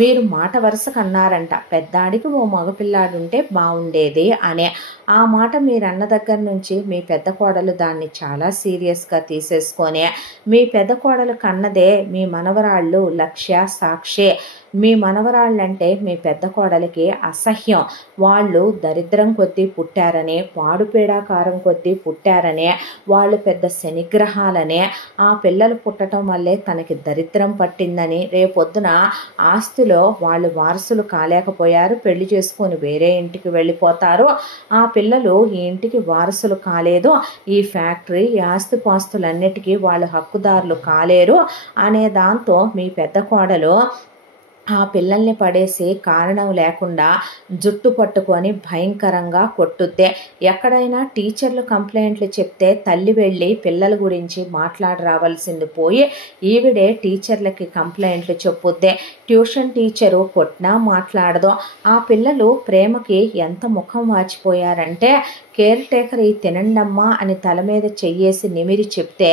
మీరు మాట వరుసకు అన్నారంట, పెద్దాడికి ఓ మగపిల్లాడుంటే బాగుండేది అనే. ఆ మాట మీరు అన్న దగ్గర నుంచి మీ పెద్ద కోడలు దాన్ని చాలా సీరియస్గా తీసేసుకొని మీ పెద్ద కోడలు కన్నదే మీ మనవరాళ్ళు లక్ష్య, సాక్షి. మీ మనవరాళ్ళంటే మీ పెద్ద కోడలికి అసహ్యం. వాళ్ళు దరిద్రం కొద్దీ పుట్టారని, పాడుపేడాకారం కొద్దీ పుట్టారని, వాళ్ళు పెద్ద శనిగ్రహాలనే, ఆ పిల్లలు పుట్టడం వల్లే తనకి దరిద్రం పట్టిందని, రేపొద్దున ఆస్తిలో వాళ్ళు వారసులు కాలేకపోయారు, పెళ్లి చేసుకొని వేరే ఇంటికి వెళ్ళిపోతారు, ఆ పిల్లలు ఈ ఇంటికి వారసులు కాలేదు, ఈ ఫ్యాక్టరీ ఈ ఆస్తిపాస్తులన్నిటికీ వాళ్ళు హక్కుదారులు కాలేరు అనే దాంతో మీ పెద్ద కోడలు ఆ పిల్లల్ని పడేసి కారణం లేకుండా జుట్టు పట్టుకొని భయంకరంగా కొట్టుద్దే. ఎక్కడైనా టీచర్లు కంప్లైంట్లు చెప్తే తల్లి వెళ్ళి పిల్లల గురించి మాట్లాడరావాల్సింది పోయి ఈవిడే టీచర్లకి కంప్లైంట్లు చెప్పుద్దే. ట్యూషన్ టీచరు కొట్టినా మాట్లాడదు. ఆ పిల్లలు ప్రేమకి ఎంత ముఖం వాచిపోయారంటే కేర్ టేకర్ ఈ తినండమ్మా అని తల మీద చెయ్యేసి నిమిరి చెప్తే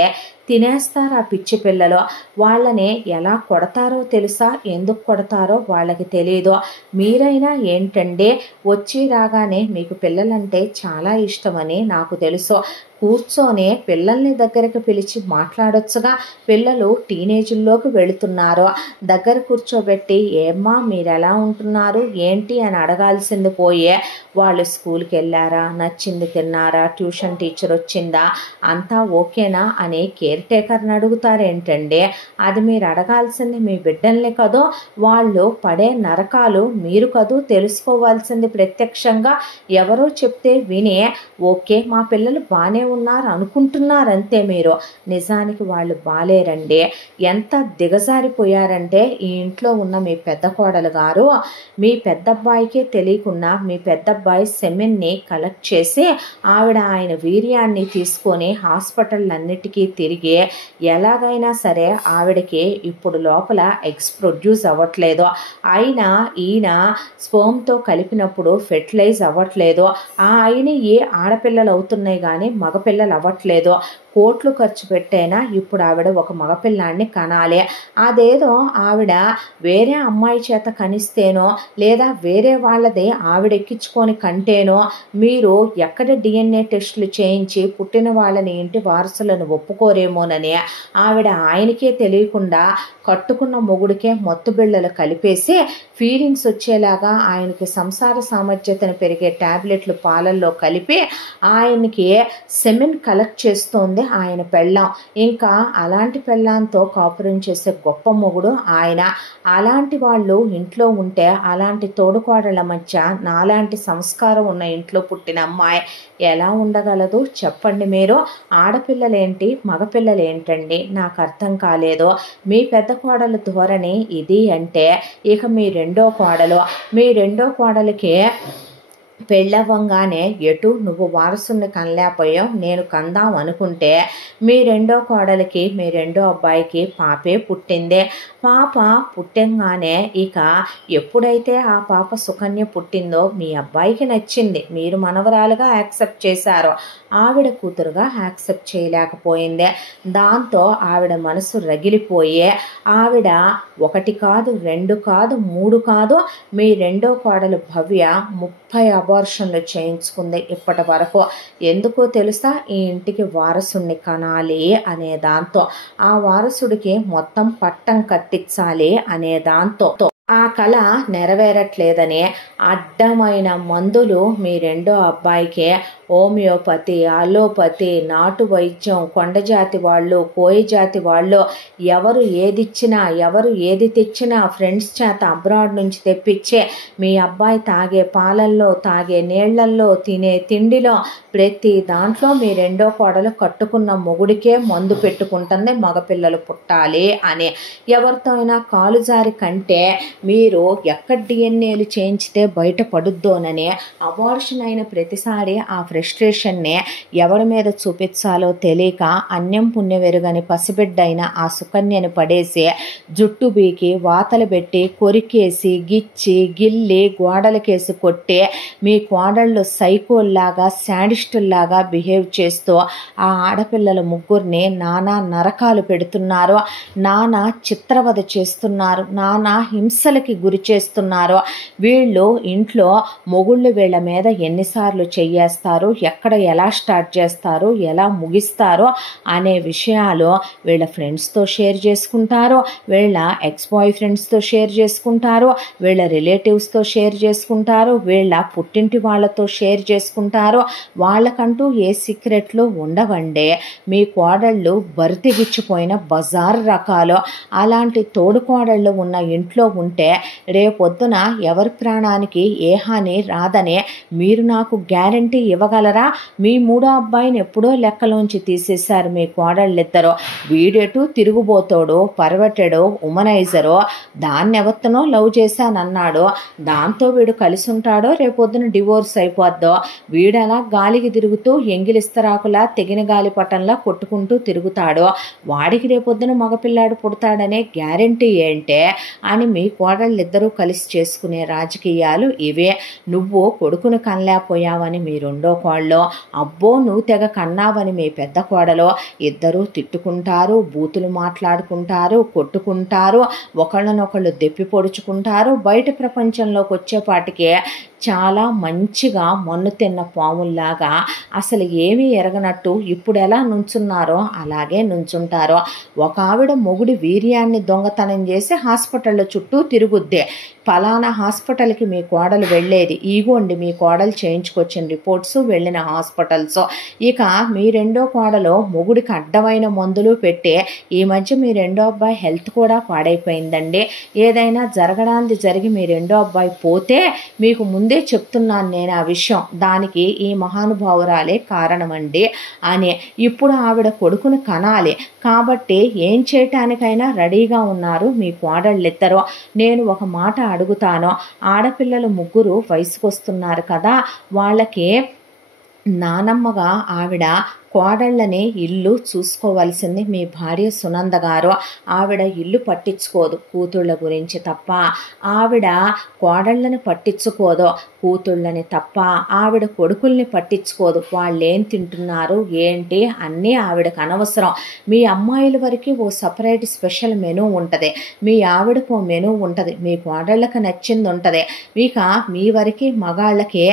తినేస్తారు ఆ పిచ్చి పిల్లలు. వాళ్ళని ఎలా కొడతారో తెలుసా, ఎందుకు కొడతారో వాళ్ళకి తెలియదు. మీరైనా ఏంటంటే వచ్చి రాగానే మీకు పిల్లలంటే చాలా ఇష్టమని నాకు తెలుసు, కూర్చొని పిల్లల్ని దగ్గరికి పిలిచి మాట్లాడొచ్చుగా. పిల్లలు టీనేజ్లోకి వెళుతున్నారు, దగ్గర కూర్చోబెట్టి ఏమ్మా మీరు ఎలా ఉంటున్నారు ఏంటి అని అడగాల్సింది పోయే వాళ్ళు స్కూల్కి వెళ్ళారా, నచ్చింది తిన్నారా, ట్యూషన్ టీచర్ వచ్చిందా, అంతా ఓకేనా అని కేర్ టేకర్ని అడుగుతారేంటండి? అది మీరు అడగాల్సింది మీ బిడ్డల్ని కదూ. వాళ్ళు పడే నరకాలు మీరు కదూ తెలుసుకోవాల్సింది ప్రత్యక్షంగా. ఎవరో చెప్తే విని ఓకే మా పిల్లలు బాగానే ఉన్నారు అనుకుంటున్నారంతే. మీరు నిజానికి వాళ్ళు బాలేరండి. ఎంత దిగజారిపోయారంటే ఈ ఇంట్లో ఉన్న మీ పెద్ద కోడలు గారు మీ పెద్దబ్బాయికే తెలియకుండా మీ పెద్దబ్బాయి సెమెన్ని కలెక్ట్ చేసి ఆయన వీర్యాన్ని తీసుకొని హాస్పిటల్లన్నిటికీ తిరిగి ఎలాగైనా సరే ఆవిడకి ఇప్పుడు లోపల ఎగ్స్ ప్రొడ్యూస్ అవ్వట్లేదు, అయినా ఈయన స్పోమ్తో కలిపినప్పుడు ఫెర్టిలైజ్ అవ్వట్లేదు, ఏ ఆడపిల్లలు అవుతున్నాయి కానీ మగపిల్లలు అవ్వట్లేదు. కోట్లు ఖర్చు పెట్టైనా ఇప్పుడు ఆవిడ ఒక మగపిల్లాన్ని కనాలి. అదేదో ఆవిడ వేరే అమ్మాయి చేత కనిస్తేనో లేదా వేరే వాళ్ళది ఆవిడెక్కించుకొని కంటేనో మీరు ఎక్కడ DNA టెస్టులు చేయించి పుట్టిన వాళ్ళని ఇంటి వారసులను ఒప్పుకోరేమోనని ఆవిడ ఆయనకే తెలియకుండా కట్టుకున్న మొగుడికే మొత్తు బిళ్ళలు కలిపేసి ఫీలింగ్స్ వచ్చేలాగా ఆయనకి సంసార సామర్థ్యతను పెరిగే టాబ్లెట్లు పాలల్లో కలిపి ఆయనకి సెమెన్ కలెక్ట్ చేస్తోంది ఆయన పెళ్ళాం. ఇంకా అలాంటి పెళ్ళాంతో కాపురం చేసే గొప్ప మొగుడు ఆయన. అలాంటి వాళ్ళు ఇంట్లో ఉంటే అలాంటి తోడుకోడళ్ళ మధ్య నాలాంటి సంస్కారం ఉన్న ఇంట్లో పుట్టిన అమ్మాయి ఎలా ఉండగలదు చెప్పండి మీరు? ఆడపిల్లలేంటి మగపిల్లలేంటండి నాకు అర్థం కాలేదు. మీ పెద్ద కోడలు ధోరణి ఇది అంటే ఇక మీ రెండో కోడలికి పెళ్ళవ్వంగానే ఎటు నువ్వు వారసుని కనలేకపోయావు, నేను కందాం అనుకుంటే మీ రెండో కోడలికి మీ రెండో అబ్బాయికి పాపే పుట్టిందే. పాప పుట్టంగానే ఇక ఎప్పుడైతే ఆ పాప సుకన్య పుట్టిందో మీ అబ్బాయికి నచ్చింది, మీరు మనవరాలుగా యాక్సెప్ట్ చేశారో ఆవిడ కూతురుగా యాక్సెప్ట్ చేయలేకపోయింది. దాంతో ఆవిడ మనసు రగిలిపోయే ఆవిడ 1 కాదు 2 కాదు 3 కాదు మీ రెండో కోడలు భవ్య 30 అబార్షన్లు చేయించుకుంది ఇప్పటి వరకు. ఎందుకో తెలుసా? ఈ ఇంటికి వారసుని కనాలి అనే దాంతో, ఆ వారసుడికి మొత్తం పట్టం కట్టించాలి అనే దాంతో ఆ కళ నెరవేరట్లేదని అడ్డమైన మందులు మీ రెండో అబ్బాయికి హోమియోపతి, అలోపతి, నాటు వైద్యం, కొండజాతి వాళ్ళు, కోయి జాతి వాళ్ళు ఎవరు ఏదిచ్చినా ఎవరు ఏది తెచ్చినా ఫ్రెండ్స్ చేత అబ్రాడ్ నుంచి తెప్పించే మీ అబ్బాయి తాగే పాలల్లో, తాగే నీళ్లల్లో, తినే తిండిలో ప్రతి దాంట్లో మీ రెండో కోడలు కట్టుకున్న మొగుడికే మందు పెట్టుకుంటుంది మగపిల్లలు పుట్టాలి అని. ఎవరితో అయినా కాలు జారి కంటే మీరు ఎక్కడ డిఎన్ఏలు చేయించితే బయట పడుద్దోనని అబార్షన్ అయిన ప్రతిసారి ఆ ఫ్రస్ట్రేషన్ని ఎవరి మీద చూపించాలో తెలియక అన్యం పుణ్యవెరుగని పసిబిడ్డైన ఆ సుకన్యను పడేసి జుట్టు బీకి వాతలు పెట్టి కొరికేసి గిచ్చి గిల్లి గోడలకేసి కొట్టి మీ కోడళ్ళు సైకోల్లాగా శాడిస్టుల్లాగా బిహేవ్ చేస్తూ ఆ ఆడపిల్లల ముగ్గురిని నానా నరకాలు పెడుతున్నారు, నానా చిత్రవద చేస్తున్నారు, నానా హింసలకి గురి చేస్తున్నారు. వీళ్ళు ఇంట్లో మొగుళ్ళు వీళ్ళ మీద ఎన్నిసార్లు చెయ్యేస్తారు, ఎక్కడ ఎలా స్టార్ట్ చేస్తారు, ఎలా ముగిస్తారు అనే విషయాలు వీళ్ళ ఫ్రెండ్స్తో షేర్ చేసుకుంటారు, వీళ్ళ ఎక్స్ బాయ్ ఫ్రెండ్స్తో షేర్ చేసుకుంటారు, వీళ్ళ రిలేటివ్స్తో షేర్ చేసుకుంటారు, వీళ్ళ పుట్టింటి వాళ్ళతో షేర్ చేసుకుంటారు. వాళ్ళకంటూ ఏ సీక్రెట్లు ఉండవండి. మీ కోడళ్ళు బరితెగిచ్చిపోయిన బజార్ రకాలు. అలాంటి తోడు కోడళ్ళు ఉన్న ఇంట్లో ఉంటే రేపొద్దున ఎవరి ప్రాణానికి ఏ హాని రాదనే మీరు నాకు గ్యారంటీ ఇవ్వగలరా? మీ మూడో అబ్బాయిని ఎప్పుడో లెక్కలోంచి తీసేశారు మీ కోడళ్ళిద్దరూ. వీడెటు తిరుగుబోతాడు, పర్వటెడు, ఉమనైజరు, దాన్ని ఎవరితోనో లవ్ చేశానన్నాడు, దాంతో వీడు కలిసి ఉంటాడో రేపొద్దున డివోర్స్ అయిపోద్దో, వీడలా గాలికి తిరుగుతూ ఎంగిలిస్తరాకులా తెగిన గాలిపటంలా కొట్టుకుంటూ తిరుగుతాడో, వాడికి రేపొద్దున మగపిల్లాడు పుడతాడనే గ్యారంటీ ఏంటే అని మీ కోడళ్ళిద్దరూ కలిసి చేసుకునే రాజకీయాలు ఇవే. నువ్వు కొడుకును కనలేకపోయావని మీ రెండో కోడలో, అబ్బో నువ్వు తెగ కన్నావని మీ పెద్ద కోడలో ఇద్దరూ తిట్టుకుంటారు, బూతులు మాట్లాడుకుంటారు, కొట్టుకుంటారు, ఒకళ్ళనొకళ్ళు దెప్పి పొడుచుకుంటారు. బయట ప్రపంచంలోకి వచ్చేపాటికే చాలా మంచిగా మన్ను తిన్న పాముల్లాగా అసలు ఏమీ ఎరగనట్టు ఇప్పుడు ఎలా నుంచున్నారో అలాగే నుంచుంటారో. ఒక ఆవిడ మొగుడి వీర్యాన్ని దొంగతనం చేసి హాస్పిటల్లో చుట్టూ తిరుగుద్దే. ఫలానా హాస్పిటల్కి మీ కోడలు వెళ్ళేది, ఈగోండి మీ కోడలు చేయించుకొచ్చిన రిపోర్ట్స్, వెళ్ళిన హాస్పిటల్స్. ఇక మీ రెండో కోడలు మొగుడికి అడ్డమైన మందులు పెట్టి ఈ మధ్య మీ రెండో అబ్బాయి హెల్త్ కూడా పాడైపోయిందండి. ఏదైనా జరగడానికి జరిగి మీ రెండో అబ్బాయి పోతే మీకు ముందే చెప్తున్నాను నేను ఆ విషయం, దానికి ఈ మహానుభావురాలే కారణమండి అని. ఇప్పుడు ఆవిడ కొడుకును కనాలి కాబట్టి ఏం చేయటానికైనా రెడీగా ఉన్నారు మీ కోడళ్ళిద్దరూ. నేను ఒక మాట అడుగుతాను, ఆడపిల్లలు ముగ్గురు వయసుకు వస్తున్నారు కదా, వాళ్ళకి నానమ్మగా ఆవిడ కోడళ్ళని ఇల్లు చూసుకోవాల్సింది మీ భార్య సునంద గారు. ఆవిడ ఇల్లు పట్టించుకోదు కూతుళ్ళ గురించి తప్ప, ఆవిడ కోడళ్ళని పట్టించుకోదు కూతుళ్ళని తప్ప, ఆవిడ కొడుకుల్ని పట్టించుకోదు, వాళ్ళేం తింటున్నారు ఏంటి అన్నీ ఆవిడకు అనవసరం. మీ అమ్మాయిల వరకు ఓ సపరేట్ స్పెషల్ మెనూ ఉంటుంది, మీ ఆవిడకు ఓ మెనూ ఉంటుంది, మీ కోడళ్ళకి నచ్చింది ఉంటుంది. ఇక మీ వరకు మగాళ్ళకి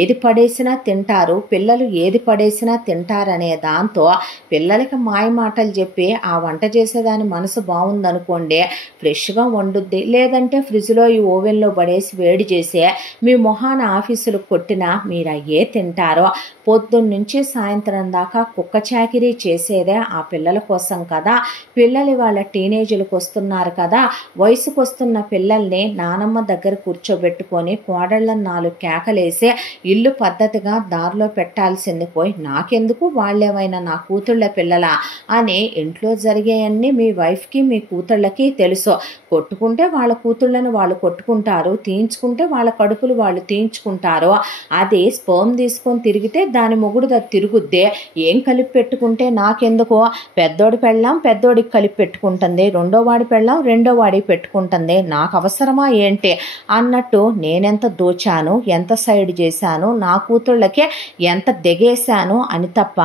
ఏది పడేసినా తింటారు, పిల్లలు ఏది పడేసినా తింటారనే దాంతో పిల్లలకి మాయ మాటలు చెప్పి ఆ వంట చేసేదాని మనసు బాగుందనుకోండి ఫ్రెష్గా వండుద్ది, లేదంటే ఫ్రిడ్జ్లో ఈ ఓవెన్లో పడేసి వేడి చేసి మీ మొహాన ఆఫీసులు కొట్టినా మీరు అయ్యే తింటారో. పొద్దున్నుంచి సాయంత్రం దాకా కుక్క చాకిరీ చేసేదే ఆ పిల్లల కోసం కదా. పిల్లలు వాళ్ళ టీనేజీలకు వస్తున్నారు కదా, వయసుకు వస్తున్న పిల్లల్ని నానమ్మ దగ్గర కూర్చోబెట్టుకొని కోడళ్ళని 4 కేకలేసి ఇల్లు పద్ధతిగా దారిలో పెట్టాల్సింది పోయి నాకెందుకు, వాళ్ళేమైనా నా కూతుళ్ళ పిల్లలా అని ఇంట్లో జరిగేవన్నీ మీ వైఫ్కి మీ కూతుళ్ళకి తెలుసు. కొట్టుకుంటే వాళ్ళ కూతుళ్ళని వాళ్ళు కొట్టుకుంటారు, తీయించుకుంటే వాళ్ళ కడుపులు వాళ్ళు తీయించుకుంటారు. అది స్పర్మ్ తీసుకొని తిరిగితే దాని మొగుడు అది తిరుగుద్దే. ఏం కలిపి పెట్టుకుంటే నాకెందుకో, పెద్దోడి పెళ్ళాం పెద్దోడికి కలిపి పెట్టుకుంటుంది, రెండో వాడి పెళ్ళాం రెండో వాడికి పెట్టుకుంటుంది, నాకు అవసరమా ఏంటి అన్నట్టు నేనెంత దోచాను, ఎంత సైడ్ చేశాను, నా కూతుళ్ళకే ఎంత దిగేశాను అని తప్ప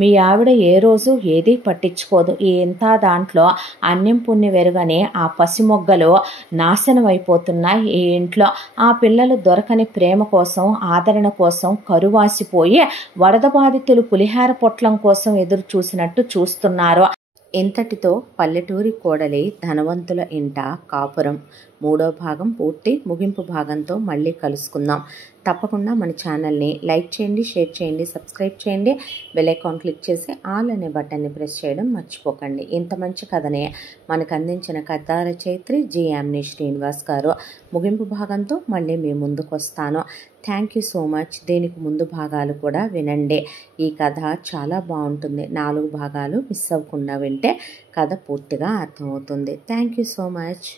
మీ ఆవిడ ఏ రోజు ఏది పట్టించుకోదు. ఎంత దాంట్లో అన్యం పుణ్య వెరుగని ఆ పసిమొగ్గలు నాశనం అయిపోతున్నాయి ఈ ఇంట్లో. ఆ పిల్లలు దొరకని ప్రేమ కోసం, ఆదరణ కోసం కరువాసిపోయి వరద బాధితులు పులిహార పొట్లం కోసం ఎదురు చూసినట్టు చూస్తున్నారు. ఇంతటితో పల్లెటూరి కోడలి ధనవంతుల ఇంట కాపురం 3వ భాగం పూర్తి. ముగింపు భాగంతో మళ్ళీ కలుసుకుందాం. తప్పకుండా మన ఛానల్ని లైక్ చేయండి, షేర్ చేయండి, సబ్స్క్రైబ్ చేయండి, బెల్ ఐకాన్ క్లిక్ చేసి ఆల్ అనే బటన్ని ప్రెస్ చేయడం మర్చిపోకండి. ఇంత మంచి కథనే మనకు అందించిన కథా రచయిత్రి జి. యామిని శ్రీనివాస్ గారు. ముగింపు భాగంతో మళ్ళీ మీ ముందుకు వస్తాను. Thank you so much. దీనికి ముందు భాగాలు కూడా వినండి. ఈ కథ చాలా బాగుంటుంది. 4 భాగాలు మిస్ అవ్వకుండా వింటే కథ పూర్తిగా అర్థమవుతుంది. Thank you so much.